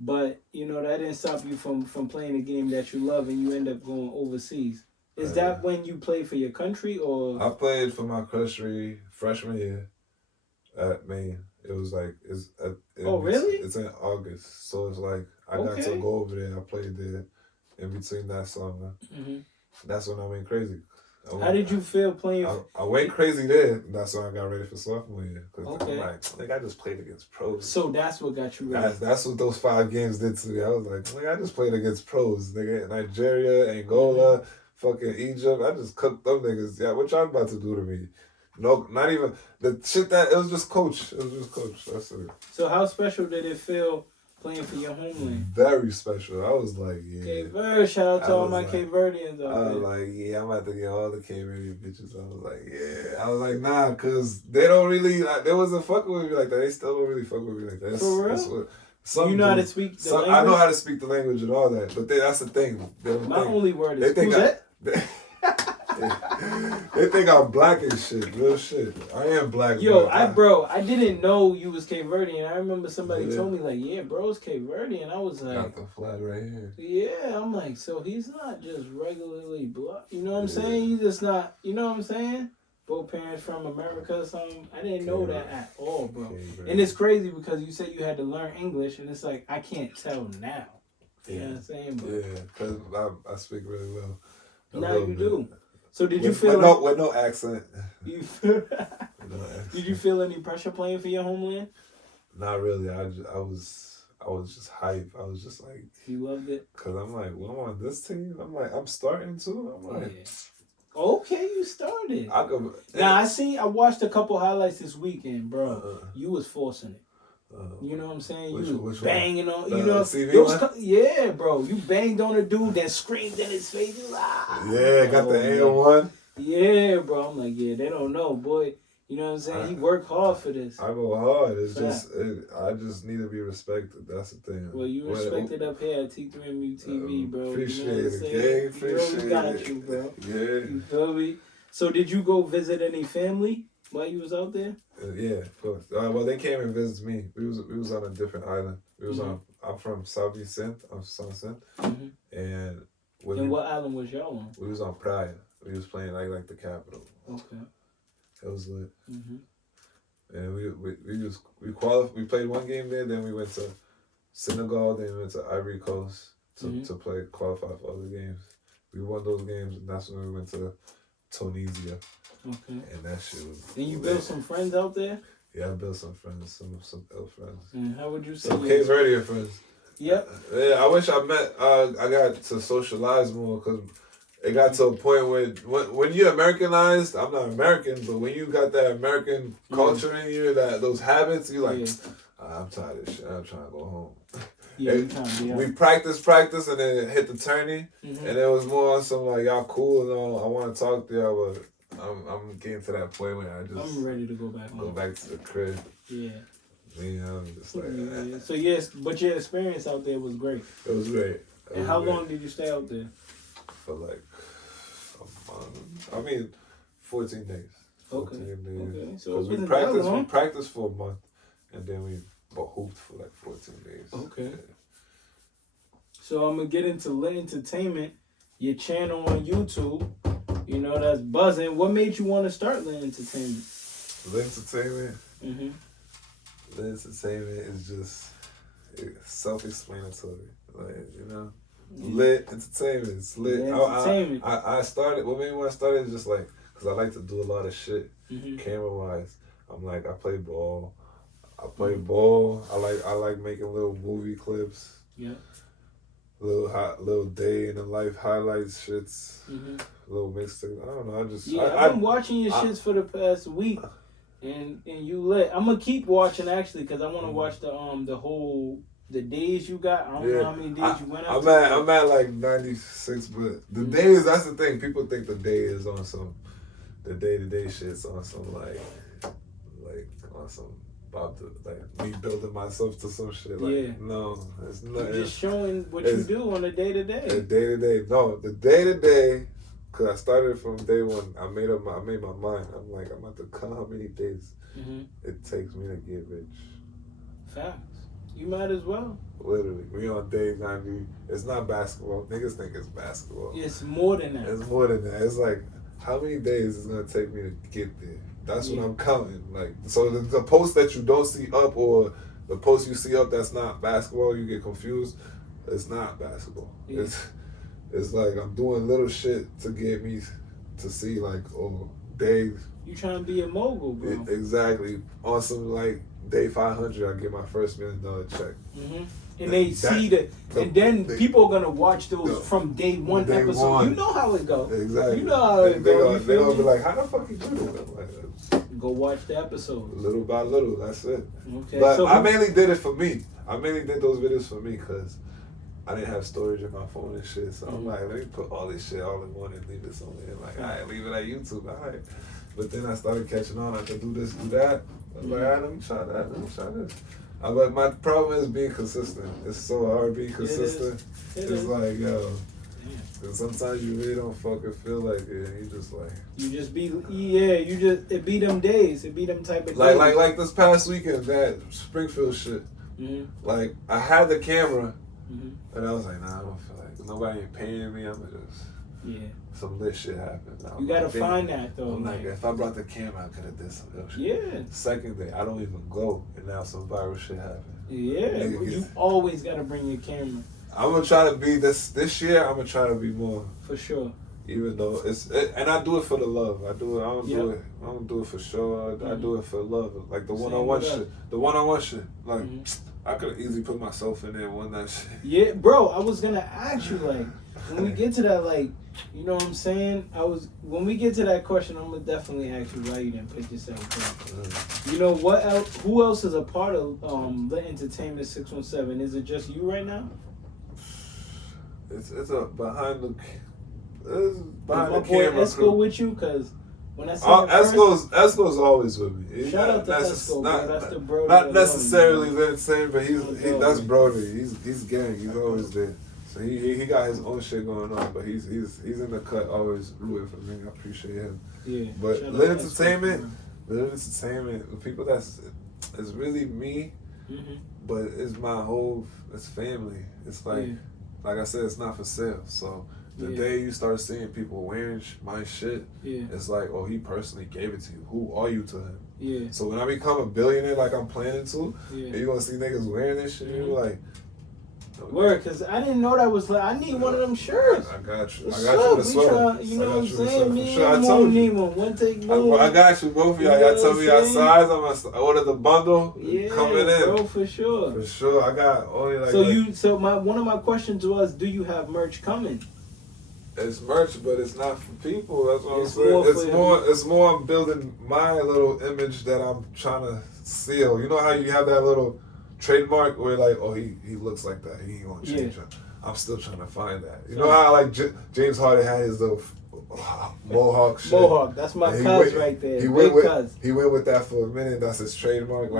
But, you know, that didn't stop you from playing a game that you love and you end up going overseas. Is that when you played for your country or? I played for my country freshman year at Maine. It was like, really? It's in August. So it's like, I got to go over there. I played there in between that summer. Mm-hmm. That's when I went crazy. How did you feel playing? I went crazy there. That's when I got ready for sophomore year. I just played against pros. So that's what got you ready. That's what those 5 games did to me. I was like, I just played against pros. Nigga, Nigeria, Angola, fucking Egypt. I just cooked them niggas. Yeah, what y'all about to do to me? No, not even the shit it was just coach. It was just coach. That's it. So how special did it feel playing for your homeland? Very special. I was like, yeah. Cape Verde, shout out to all my Cape Verdeans out there. I was like, yeah, I'm about to get all the Cape Verdean bitches. I was like, yeah. I was like, nah, because they don't really, they wasn't fucking with me like that. They still don't really fuck with me like that. For real? You know how to speak the language? I know how to speak the language and all that, but that's the thing. Only word is They think I'm black and shit. Real shit. I am black. Yo, I didn't know you was Cape Verdean. I remember somebody told me like, yeah, bro's Cape Verdean. I was like, got the flag right here. Yeah, I'm like, so he's not just regularly black. You know what I'm saying? He's just not. You know what I'm saying? Both parents from America or something. I didn't know that at all, bro. And it's crazy because you said you had to learn English, and it's like I can't tell now. You know what I'm saying? But yeah, because I speak really well. Now you do. So did you feel with no accent? Did you feel any pressure playing for your homeland? Not really. I was just hype. I was just like, you loved it. Cause I'm like, well, I'm on this team. I'm like, I'm starting too. I'm like, okay, you started. I watched a couple highlights this weekend, bro. You was forcing it. You know what I'm saying? You was banging on, you know. Yeah, bro. You banged on a dude, then screamed in his face. Got the AL1. Yeah, bro. I'm like, yeah, they don't know, boy. You know what I'm saying? He worked hard for this. I go hard. It's I just need to be respected. That's the thing. Well, you respected up here at T3MU TV, bro. Appreciate it, gang. Appreciate it. Got you, bro. Yeah. You feel me? So did you go visit any family while you was out there? Yeah, of course. Well, they came and visited me. We was on a different island. We was on. I'm from Southeast Sindh. I'm from Sindh. And what island was y'all on? We was on Praia. We was playing like the capital. Okay. It was lit. And we played one game there. Then we went to Senegal. Then we went to Ivory Coast to qualify for other games. We won those games, and that's when we went to Tunisia. Okay. And that shit was. And you built some friends out there? Yeah, I built some friends, some ill friends. And how would you say? Some Cape Verdean friends. Yep. Yeah, I wish I met. I got to socialize more because it got to a point where when you're Americanized, I'm not American, but when you got that American culture in you, those habits, you like, I'm tired of this shit. I'm trying to go home. Yeah, we practice, and then it hit the tourney, and it was more on some like y'all cool and all. I want to talk to y'all, but I'm getting to that point where I'm ready to go back. Go back to the crib. Yeah. I'm just like. So yes, but your experience out there was great. It was great. And how long did you stay out there? For like a month. I mean, 14 days. 14 days. Okay. So we practiced for a month, and then we hooped for like 14 days. Okay. Yeah. So I'm gonna get into Lit Entertainment, your channel on YouTube. You know that's buzzing. What made you want to start Lit Entertainment? Lit Entertainment. Lit Entertainment is just self-explanatory. Like, you know, Lit Entertainment. It's lit. Entertainment. I started. What made me want to start is just like because I like to do a lot of shit camera-wise. I'm like I play ball. I like making little movie clips. Yeah. Little day in the life highlights shits. Little mixtape. I don't know. I've been watching your shits for the past week, and you lit. I'm gonna keep watching actually because I want to watch the whole the days you got. I don't know how many days you went up. I'm at like 96, but the days, that's the thing. People think the day is on some, the day-to-day shit's on some like on some about to like me building myself to some shit. Like no, it's not. You're just showing what you do on a day-to-day. The day-to-day, no, the day-to-day. Cause I started from day one. I made my mind. I'm like, I'm about to count how many days it takes me to get rich. Facts. You might as well. Literally, we on day 90. It's not basketball. Niggas think it's basketball. It's more than that. It's more than that. It's like, how many days is it gonna take me to get there? That's what I'm counting. Like, so the post that you don't see up or the post you see up that's not basketball, you get confused. It's not basketball. Yeah. It's like I'm doing little shit to get me to see like, oh, days. You trying to be a mogul, bro. Exactly. On some like day 500, I get my first $1 million check. And they see that, and then people are gonna watch those from day one episode. You know how it goes. Exactly. You know how it goes. They're gonna be like, how the fuck you do that? Like, go watch the episode. Little by little, that's it. Okay. But so I mainly did it for me. I mainly did those videos for me because I didn't have storage in my phone and shit. So I'm like, let me put all this shit all in one and leave this on there. Like, all right, leave it at YouTube. All right. But then I started catching on. I could do this, do that. I was like, all right, let me try that. Let me try this. But my problem is being consistent. It's so hard being consistent. It's like, yo, and sometimes you really don't fucking feel like it. And you just like, it be them days. It be them type of days. Like this past weekend, that Springfield shit. Like, I had the camera, and I was like, nah, I don't feel like nobody ain't paying me. I'm gonna just, some lit shit happened. You gotta find that though. I'm like, if I brought the camera, I could have did some real shit. Yeah. Second day, I don't even go, and now some viral shit happened. Yeah, you always gotta bring your camera. I'm gonna try to be this year. I'm gonna try to be more. For sure. Even though and I do it for the love. I do it. I don't do it for show. I do it for love. Like the one-on-one shit. The one-on-one shit. Like I could easily put myself in there and won that shit. Yeah, bro. I was gonna ask you, like, when we get to that, like, you know what I'm saying? When we get to that question, I'm gonna definitely ask you why you didn't put yourself in. You know what else? Who else is a part of Lit Entertainment617? Is it just you right now? It's a behind the camera. Esco with you? Cause when I say Esco's always with me. Shout out to Esco, bro. That's the bro. Not necessarily the same, but that's Brody. He's gang. He's always there. So he got his own shit going on, but he's in the cut, always rooting for me. I appreciate him. Yeah. But Lit Entertainment, the people it's really me, but it's my whole, it's family. It's like I said, it's not for sale. So the day you start seeing people wearing my shit, it's like, oh, he personally gave it to you. Who are you to him? Yeah. So when I become a billionaire, like I'm planning to, and you're gonna see niggas wearing this shit, you're like. Word, cause I didn't know that was like, I need one of them shirts. I got you. I got you the sweater. You know what I'm saying? Me and Moon need one. One take Moon. I got you, both of y'all. Y'all tell me y'all size. I'm gonna order the bundle. Yeah, coming in. Bro, for sure. For sure. I got only like. One of my questions was, do you have merch coming? It's merch, but it's not for people. That's what I'm saying. It's more. I'm building my little image that I'm trying to seal. You know how you have that little trademark where like, oh, he looks like that. He ain't gonna change it. I'm still trying to find that. You know how like James Harden had his little mohawk shit. Mohawk, that's my cuz right there. He went with that for a minute. That's his trademark.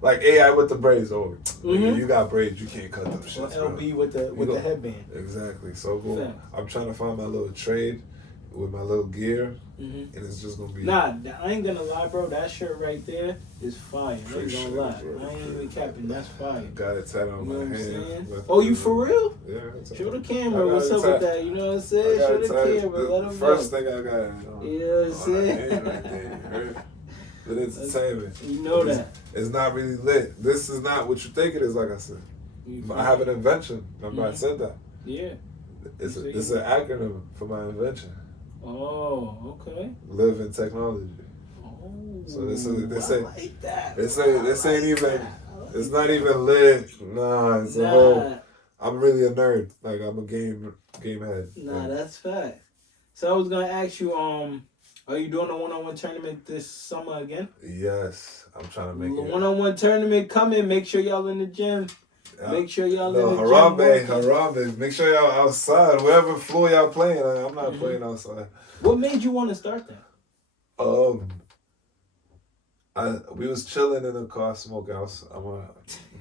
Like AI with the braids. Oh, you got braids. You can't cut them shit. LB with the headband. Exactly. So boom, I'm trying to find my little trade with my little gear, and it's just gonna be. Nah, I ain't gonna lie, bro. That shirt right there is fire. I ain't gonna lie. Bro. I ain't even capping. That's fire. Got it tatted on my hand. Oh, you for real? Yeah. Show the camera. What's up with that? You know what I'm saying? Show the camera. Let them know. First thing I got. You know what I'm saying? Right there. Lit Entertainment. You know that. It's not really lit. This is not what you think it is. Like I said, I have an invention. Remember I said that. Yeah. It's an acronym for my invention. Oh, okay. Live in technology. Oh, so this like that. This ain't even. It's not even lit. Nah, it's a whole. I'm really a nerd. Like I'm a game head. Nah, that's fact. So I was gonna ask you, are you doing a one-on-one tournament this summer again? Yes, I'm trying to make it. One-on-one tournament coming. Make sure y'all in the gym. Make sure y'all no, in the Harambe. Make sure y'all outside. Wherever floor y'all playing. I'm not playing outside. What made you want to start that? We was chilling in the car smoking. I'm gonna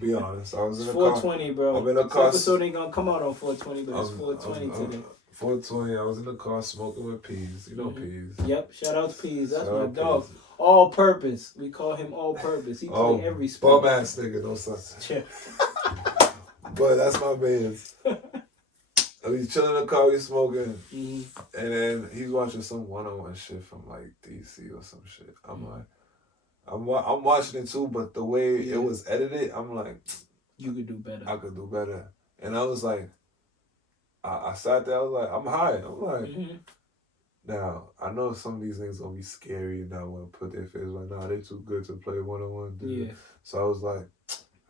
be honest. I was in the 420, car. bro. I'm in the This car. episode ain't gonna come out on 420, but it's 420 today. 420. I was in the car smoking with Peas. You know Peas. Yep. Shout out to Peas. That's Shout my out dog. Peas. All purpose. We call him all purpose. He play every sport. Bum ass nigga, no sense. Yeah. But that's my man's. We chilling in the car, we smoking, and then he's watching some one-on-one shit from like DC or some shit. I'm like, I'm watching it too, but the way it was edited, I'm like, you could do better. I could do better. And I was like, I sat there, I was like, I'm high. I'm like, now I know some of these niggas gonna be scary and not want to put their face like, nah, they too good to play one-on-one. Yeah. So I was like,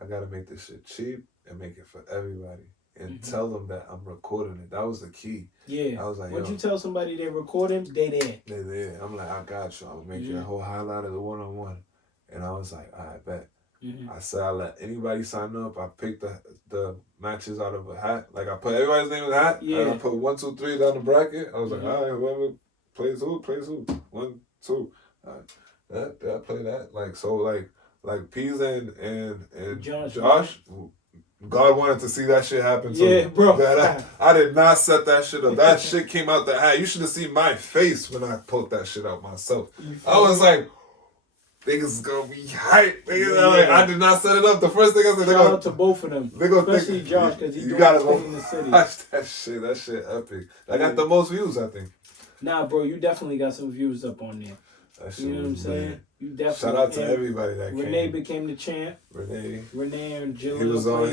I gotta make this shit cheap and make it for everybody. And tell them that I'm recording it. That was the key. Yeah. I was like, once you tell somebody they recording, they there. They there. I'm like, I got you. I'm gonna make you a whole highlight of the one-on-one. And I was like, I bet. I said I let anybody sign up. I picked the matches out of a hat. Like I put everybody's name in the hat. Yeah. And I put 1, 2, 3 down the bracket. I was like, all right, whoever plays who, plays who. 1, 2. All right. I play that. Like so like Peas and Josh. God wanted to see that shit happen too. Yeah, bro. I did not set that shit up. That shit came out the hat. You should have seen my face when I pulled that shit out myself. I was like, niggas gonna be hype. I did not set it up. The first thing I said, shout out to both of them. They gonna especially think, Josh, because he's gotta go in the city. Watch that shit. That shit epic. I got the most views, I think. Nah, bro, you definitely got some views up on there. That shit you know what I'm saying? You definitely. Shout out to everybody that came. Renee became the champ. Renee and Jaleel.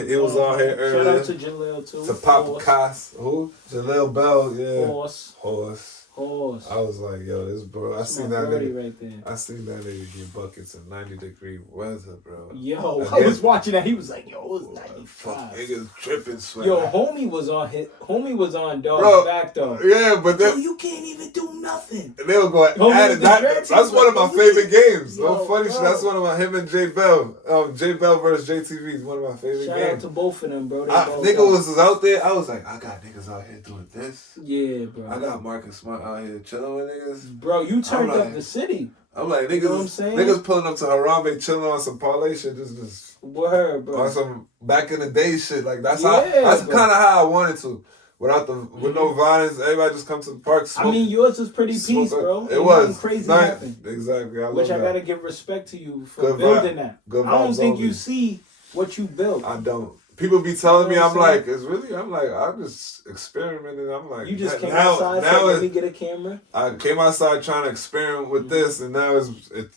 He was on here earlier. Shout out to Jaleel too. To Papa Cass. Who? Jaleel Bell. Yeah. Horse. I was like, yo, this bro. I seen that nigga. Right there. I seen that nigga get buckets in 90-degree weather, bro. Yo, I was watching that. He was like, yo, it was 95. Niggas tripping, sweat. Yo, homie was on dog back though. Yeah, but then you can't even do nothing. And they were going at it. That's one of my favorite games. No funny shit. That's one of my him and J Bell. J Bell versus JTV is one of my favorite games. Shout out to both of them, bro. Nigga was out there. I was like, I got niggas out here doing this. Yeah, bro. I got Marcus Smart out here chilling with niggas. Bro, you turned up the city. I'm like, niggas, you know what I'm saying? Niggas pulling up to Harambe chilling on some parlay shit. Just word, bro. On some back in the day shit. Like that's kind of how I wanted to. With no violence, everybody just come to the park. Smoke, I mean, yours was pretty peace, bro. It was crazy happened. Exactly. I gotta give respect to you for building that. I don't think you see what you built. I don't. People be telling me, I'm like, I'm just experimenting. I'm like, you just came outside, so let me get a camera. I came outside trying to experiment with this, and now it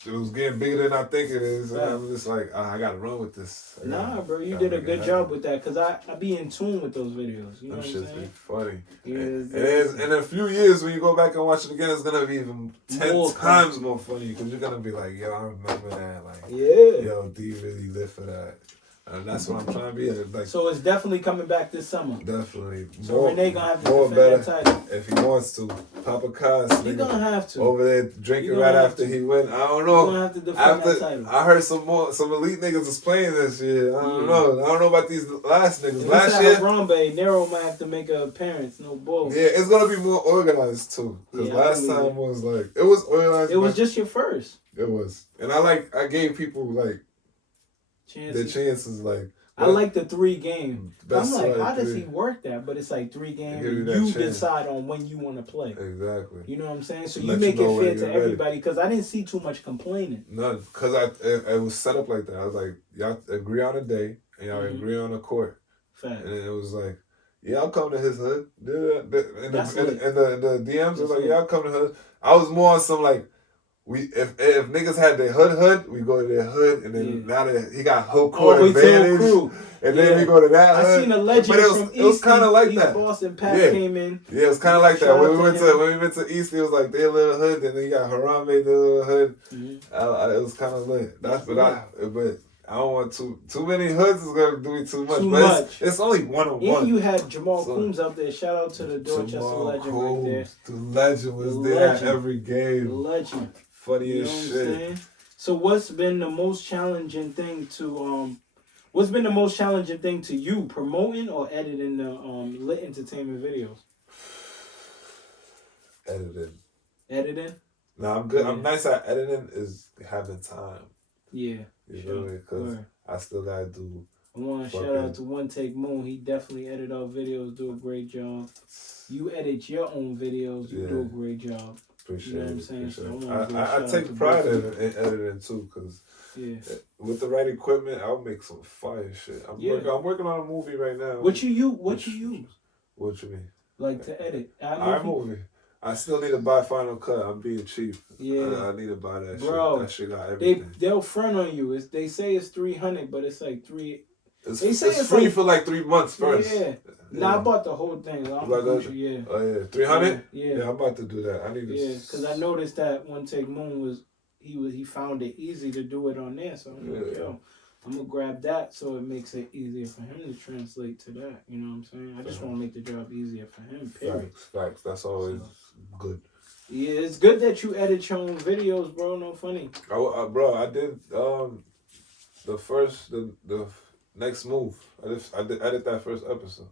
was getting bigger than I think it is. And I'm just like, I gotta run with this. Nah, bro, you did a good job with that, because I be in tune with those videos. You know what I'm saying? Be funny. In a few years, when you go back and watch it again, it's gonna be even 10 times more funny, because you're gonna be like, yo, I remember that. Like, yo, D really lived for that. And that's what I'm trying to be. Like, so it's definitely coming back this summer. Definitely. So Renee gonna have to defend that title. If he wants to. Papa Cos. He gonna have to. Over there drinking right after he win. I don't know. He gonna have to defend that title. I heard some elite niggas was playing this year. I don't know. I don't know about these last niggas. Last year, Harambe, Nero might have to make an appearance. No bull. Yeah, it's gonna be more organized too. Because last time was like it was organized. It was just your first. It was, and I gave people like the chances like. I like the 3 games. I'm like, how does he work that? But it's like 3 games. You decide on when you want to play. Exactly. You know what I'm saying? So you make it fair to everybody. Because I didn't see too much complaining. None. Because it was set up like that. I was like, y'all agree on a day and y'all agree on a court. Fact. And it was like, yeah, I'll come to his hood. And the DMs was like, yeah, I'll come to hood. I was more on some like, if niggas had their hood, we go to their hood, and then now that he got whole court advantage, and then we go to that hood. I seen a legend from East. It was kind of like that. Boston Pat came in. Yeah, it was kind of like that. When we went to East, it was like their little hood, and then you got Harambe, their little hood. It was kind of lit. But I don't want too many hoods. Is gonna do me too much. It's only one-on-one. And you had Jamal Coombs up there. Shout out to the Dorchester legend right there. The legend was there at every game. The legend. Funny as shit. So what's been the most challenging thing to What's been the most challenging thing to you, promoting or editing the Lit Entertainment videos? Editing? No, I'm good. Yeah. I'm nice at editing. Is having time. Yeah. You know what I mean? Because I still gotta do. I want to shout out to One Take Moon. He definitely edit our videos, do a great job. You edit your own videos, you do a great job. Appreciate you know what I'm saying? So I take pride in editing too, because with the right equipment, I'll make some fire shit. I'm working on a movie right now. What you use? What you mean? Like to edit? iMovie. I still need to buy Final Cut. I'm being cheap. Yeah, I need to buy that shit. That shit got everything. They'll front on you. They say it's $300, but it's like It's free for like 3 months first. Yeah. Nah, I bought the whole thing. Oh yeah, 300. Yeah, I'm about to do that. I need to. Yeah, because I noticed that One Take Moon was he found it easy to do it on there. So I'm like, yo, I'm gonna grab that so it makes it easier for him to translate to that. You know what I'm saying? I just want to make the job easier for him. Period. Facts. That's always good. Yeah, it's good that you edit your own videos, bro. No funny. Bro, I did the next move. I did edit that first episode.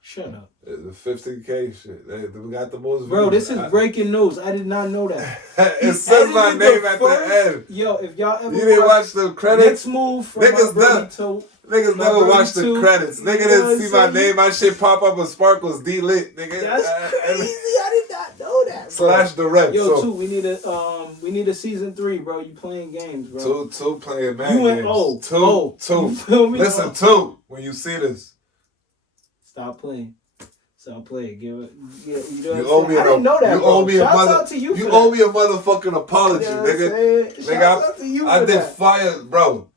Shut up. The 50K shit. We got the most. Bro, this is breaking news. I did not know that. It says my name at the end. Yo, if y'all ever you didn't watch the credits, next move from niggas never watched the credits. Nigga didn't see my name. My shit pop up with sparkles. D-Lit, nigga. That's crazy. I did not know that. Bro. / direct. Yo, two. We need a season 3, bro. You playing games, bro. Two playing mad games. Two. You feel me? Listen, two. When you see this. Stop playing. Give it. You owe me I didn't know that. You owe me You owe me a motherfucking apology, nigga. Shout out to you. I did fire, bro.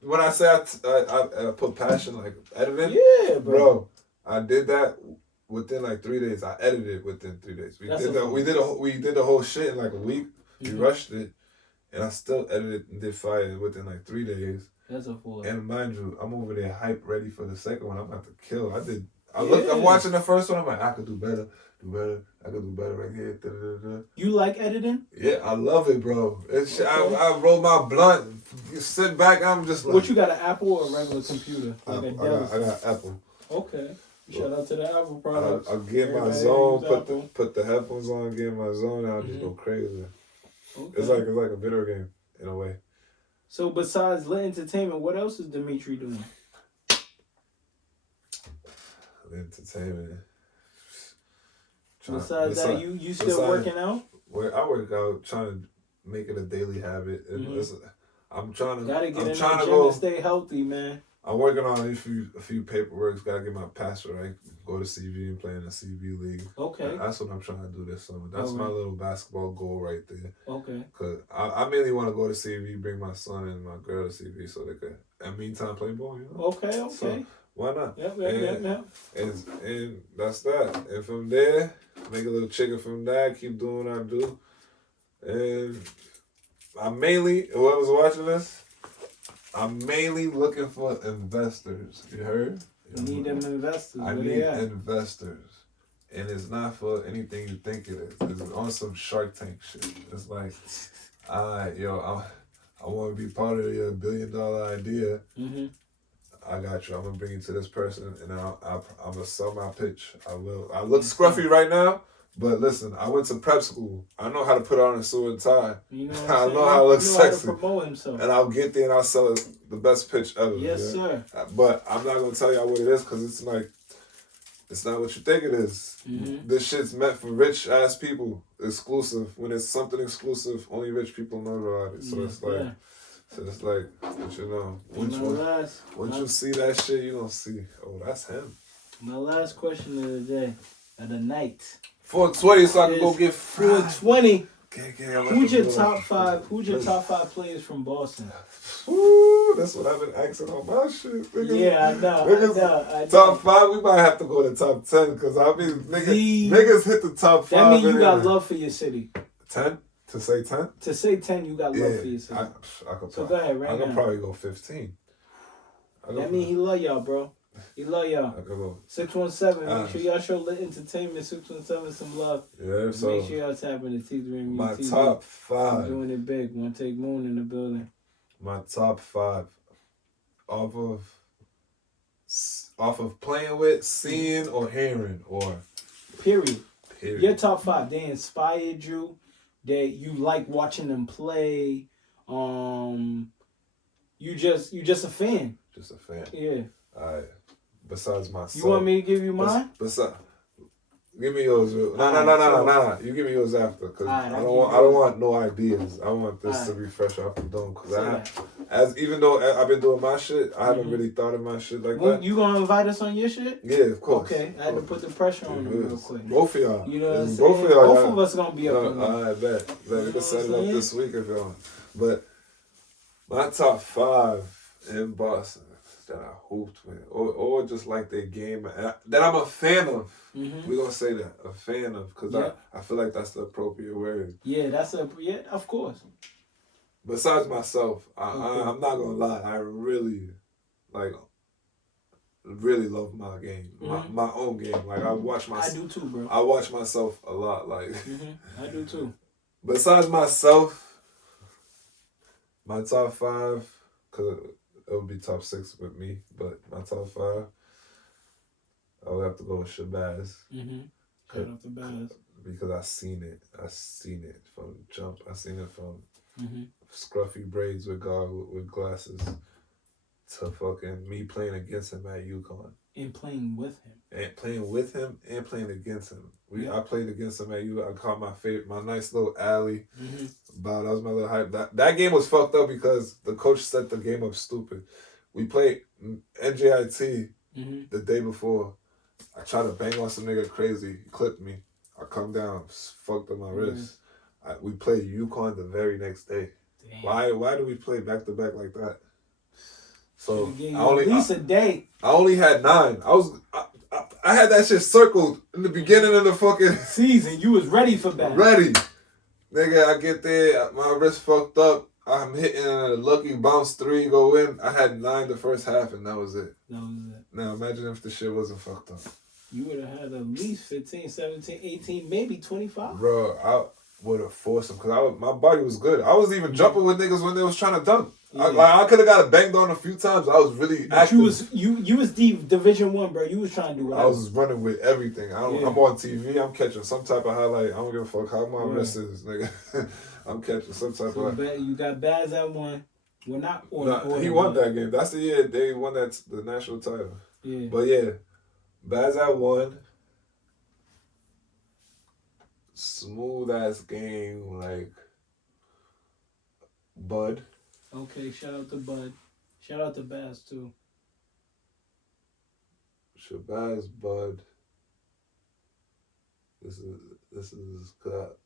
When I say I put passion like editing, bro. I did that within like 3 days. I edited within 3 days. We did the whole shit in like a week. We rushed it, and I still edited and did fire within like 3 days. That's a fool. And mind you, I'm over there hype, ready for the second one. I'm about to kill. I'm watching the first one. I'm like, I could do better. I could do better right here. Da-da-da-da. You like editing? Yeah, I love it, bro. Okay. I roll my blunt. You sit back. I'm just like. What you got, an Apple or a regular computer? I got Apple. Okay. Shout out to the Apple products. I'll get my zone. Put the headphones on. Get my zone. And I'll just go crazy. Okay. It's like a video game in a way. So besides Lit Entertainment, what else is Dimitry doing? Entertainment. Besides that, you still working out? I work out, trying to make it a daily habit. I'm trying to gotta get in the gym and stay healthy, man. I'm working on a few paperwork. Gotta get my password right. Go to CV and play in the CV league. Okay. That's what I'm trying to do this summer. That's my little basketball goal right there. Okay. Cause I mainly want to go to CV, bring my son and my girl to CV so they could, in the meantime, play ball. You know. Okay. So, why not? Yep. And that's that. And from there, make a little chicken from that. Keep doing what I do. And I'm mainly, whoever's watching this, I'm mainly looking for investors. You heard? You need them investors. I need investors. And it's not for anything you think it is. It's on some Shark Tank shit. It's like, I want to be part of your $1 billion idea. Mm-hmm. I got you. I'm going to bring you to this person, and I'm going to sell my pitch. I will. I look scruffy right now, but listen, I went to prep school. I know how to put on a suit and tie. You know I know how to look sexy. How to promote himself. And I'll get there and I'll sell the best pitch ever. Yes, sir. But I'm not going to tell y'all what it is because it's like, it's not what you think it is. Mm-hmm. This shit's meant for rich-ass people. Exclusive. When it's something exclusive, only rich people know about it. So it's like... So it's like, but you know, once you see that shit, you gonna see, oh, that's him. My last question of the day, of the night. 420, so I can go get 420. Who's your top five players from Boston? Ooh, that's what I've been asking on my shit. Niggas, yeah, I know. Top 5, we might have to go to top 10, because I mean, niggas hit the top 5. That means you got love for your city. 10? To say 10? To say 10, you got love for yourself. So go ahead, right now. I can probably go 15. That mean he love y'all, bro. He love y'all. I can go 617. Make sure y'all show Lit Entertainment 617 some love. Yeah, so make sure y'all tap in the T3 and my TV. Top 5. I'm doing it big. One Take Moon in the building. My top 5 off of off of playing with, seeing, or hearing, or period. Your top 5, they inspired you, that you like watching them play. You just a fan. Just a fan. Yeah. Alright. Besides myself. You want me to give you mine? Give me yours. No. You give me yours after, cause I don't want no ideas. I want this to be fresh off the dome. Cause even though I've been doing my shit, I haven't really thought of my shit like that. You gonna invite us on your shit? Yeah, of course. Okay, I had to put the pressure on them real quick. Both of y'all. You know what I'm saying? Both of us gonna be up there. I bet. We can set it up this week if y'all want. But my top 5 in Boston that I hooped with, or just like their game that I'm a fan of. We're gonna say that, a fan of, because I feel like that's the appropriate word. Yeah, of course. Besides myself, I'm not gonna lie, I really love my game, my own game. Like I do too, bro. I watch myself a lot. Like I do too. Besides myself, my top 5, cause it would be top 6 with me, but my top 5, I would have to go with Shabazz. Shout out to Baz. Because I seen it from jump. I seen it from scruffy braids with glasses to fucking me playing against him at UConn. And playing with him. And playing with him and playing against him. I played against him at UConn. I caught my nice little alley. That was my little hype. That game was fucked up because the coach set the game up stupid. We played NJIT the day before. I tried to bang on some nigga crazy. He clipped me. I come down, fucked up my wrist. We played UConn the very next day. Damn. Why do we play back to back like that? So at least a day. I only had 9. I had that shit circled in the beginning of the fucking season. You was ready for that. Ready. Nigga, I get there, my wrist fucked up. I'm hitting a lucky bounce 3, go in. I had 9 the first half, and that was it. Now, imagine if the shit wasn't fucked up. You would have had at least 15, 17, 18, maybe 25. Bro, I would have forced him because my body was good. I was even jumping with niggas when they was trying to dunk. Yeah. I could have got it banged on a few times. I was really active. You was deep Division 1, bro. You was trying to do whatever. I was running with everything. I'm on TV. I'm catching some type of highlight. I don't give a fuck how my wrist is, nigga. I'm catching some type of. You got Baz at 1. Well, not he won that game. That's the year they won the national title. Yeah. But yeah, Baz at 1. Smooth ass game, like Bud. Okay, shout out to Bud. Shout out to Baz too. Shabazz, Bud. This is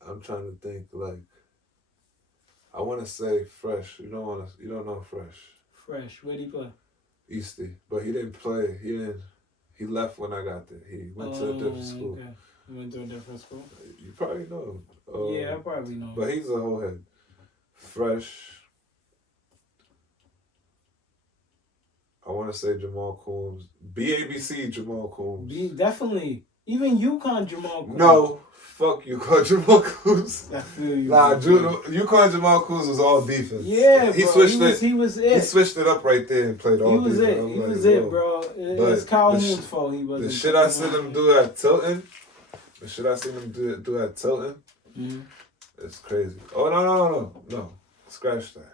I'm trying to think, like, I want to say Fresh. You don't know Fresh. Fresh. Where'd he play? Eastie, but he didn't play. He left when I got there. He went to a different school. Okay. He went to a different school? You probably know him. Yeah, I probably know him. But he's a whole head. Fresh. I want to say Jamal Coombs. BABC Jamal Coombs. Definitely. Even UConn Jamal Coombs. No. Fuck UConn Jamal Coombs. I feel you. Nah, UConn Jamal Coombs was all defense. Yeah, he bro. Switched he was it. He switched it up right there and played all defense. He was it, bro. It's Calhoun's fault he wasn't. The shit I seen him do at Tilton. It's crazy. Oh, no. Scratch that.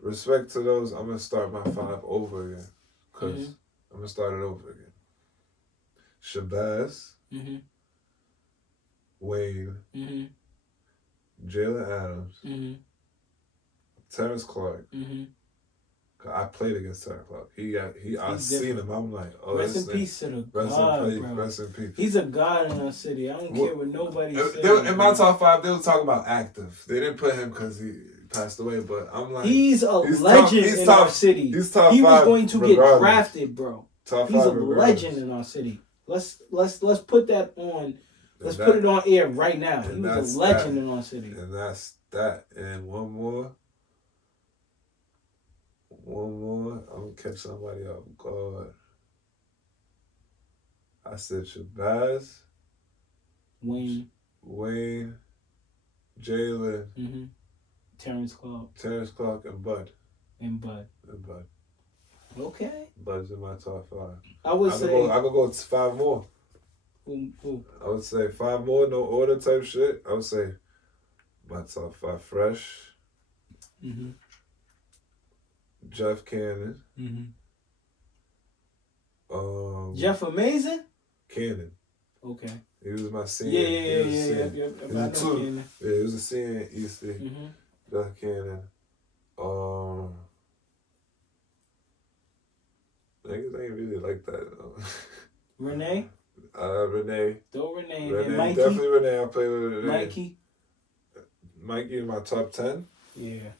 Respect to those. I'm going to start my 5 over again. Because I'm going to start it over again. Shabazz. Wayne. Jalen Adams. Terrence Clark. I played against Terrence Clark. I seen him. I'm like, oh, rest in peace to the God, bro. Rest in peace. He's a god in our city. I don't care what nobody says. In my top 5, they were talking about active. They didn't put him because he passed away, but I'm like, he's a legend in our city. He's top 5. He was going to get drafted, bro. Top 5. He's a legend in our city. Let's put that on. Let's put it on air right now. He was a legend in our city. And that's that. And one more. I'm going to catch somebody off guard. I said Shabazz. Wayne. Jalen. Terrence Clark. And Bud. And Bud. Okay. But it's in my top 5. I would say. I could go 5 more. Who? I would say 5 more, no order type shit. I would say my top 5: Fresh, Jeff Cannon, Jeff Amazing? Cannon. Okay. He was my CN. Yeah. He was a 2. Yeah, he was a CN EC. Jeff Cannon. Niggas ain't really like that. Renee? Renee. Throw Renee. Renee. Mikey? Definitely Renee. I play with Renee. Mikey? Mikey in my top 10. Yeah.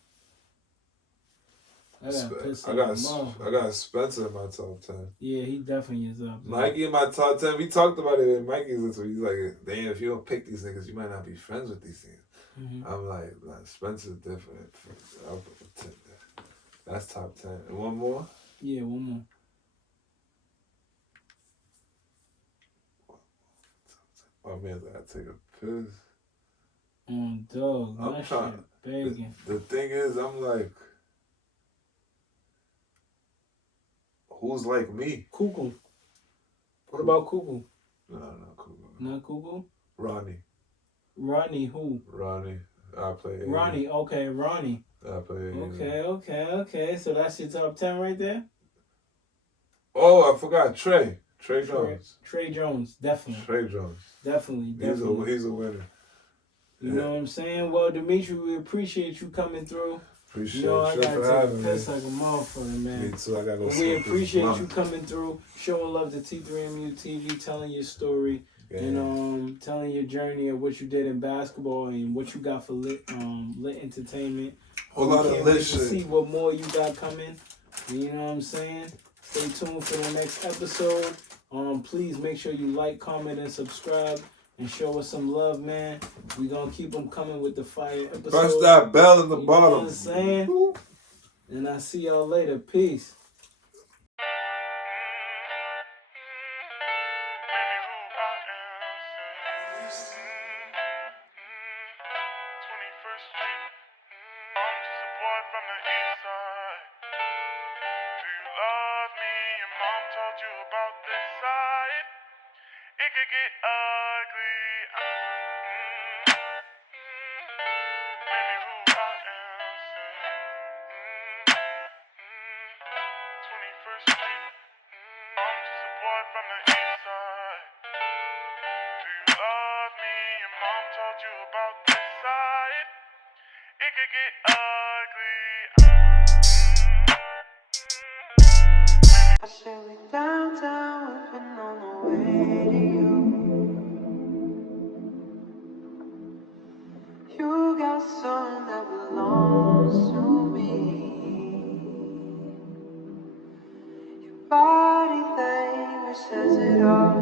I got Spencer in my top 10. Yeah, he definitely is up. Mikey in my top 10. We talked about it in Mikey's list. He's like, damn, if you don't pick these niggas, you might not be friends with these niggas. I'm like, Spencer's different. That's top 10. And one more? Yeah, one more. Oh man, I gotta take a piss. Dog, I'm that trying. shit begging. The thing is, I'm like, who's like me? Cuckoo. What about Cuckoo? No, not Cuckoo. Not Cuckoo? Ronnie. Ronnie who? Ronnie. I play A. Ronnie, okay, Ronnie. I play A. Okay. So that's your top 10 right there? Oh, I forgot Trey. Trey Jones. Trey Jones, definitely. Trey Jones. Definitely. He's a winner. You know what I'm saying? Well, Dimitry, we appreciate you coming through. Appreciate you. I gotta take a piss like a motherfucker, man. Me too. I gotta go. We appreciate you coming through, showing love to T3MU TV, telling your story, and telling your journey of what you did in basketball and what you got for Lit Entertainment. Whole lot of lit shit. See what more you got coming. You know what I'm saying? Stay tuned for the next episode. Please make sure you like, comment, and subscribe, and show us some love, man. We gonna keep them coming with the fire episodes. Press that bell in the You bottom. know what I'm saying? And I'll see y'all later. Peace. It could get ugly. Baby, who I am. 21st Street. I'm just a boy from the east side. Do you love me? Your mom told you about this side. It could get ugly. I said we downtown, we've been on the way to you. You got something that belongs to me. Your body language says it all.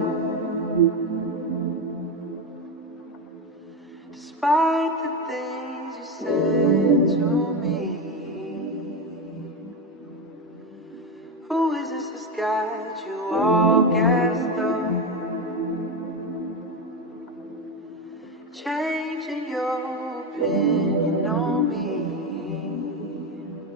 Despite the things you said to me. Who is this that's got you all gassed up? Changing your opinion on me.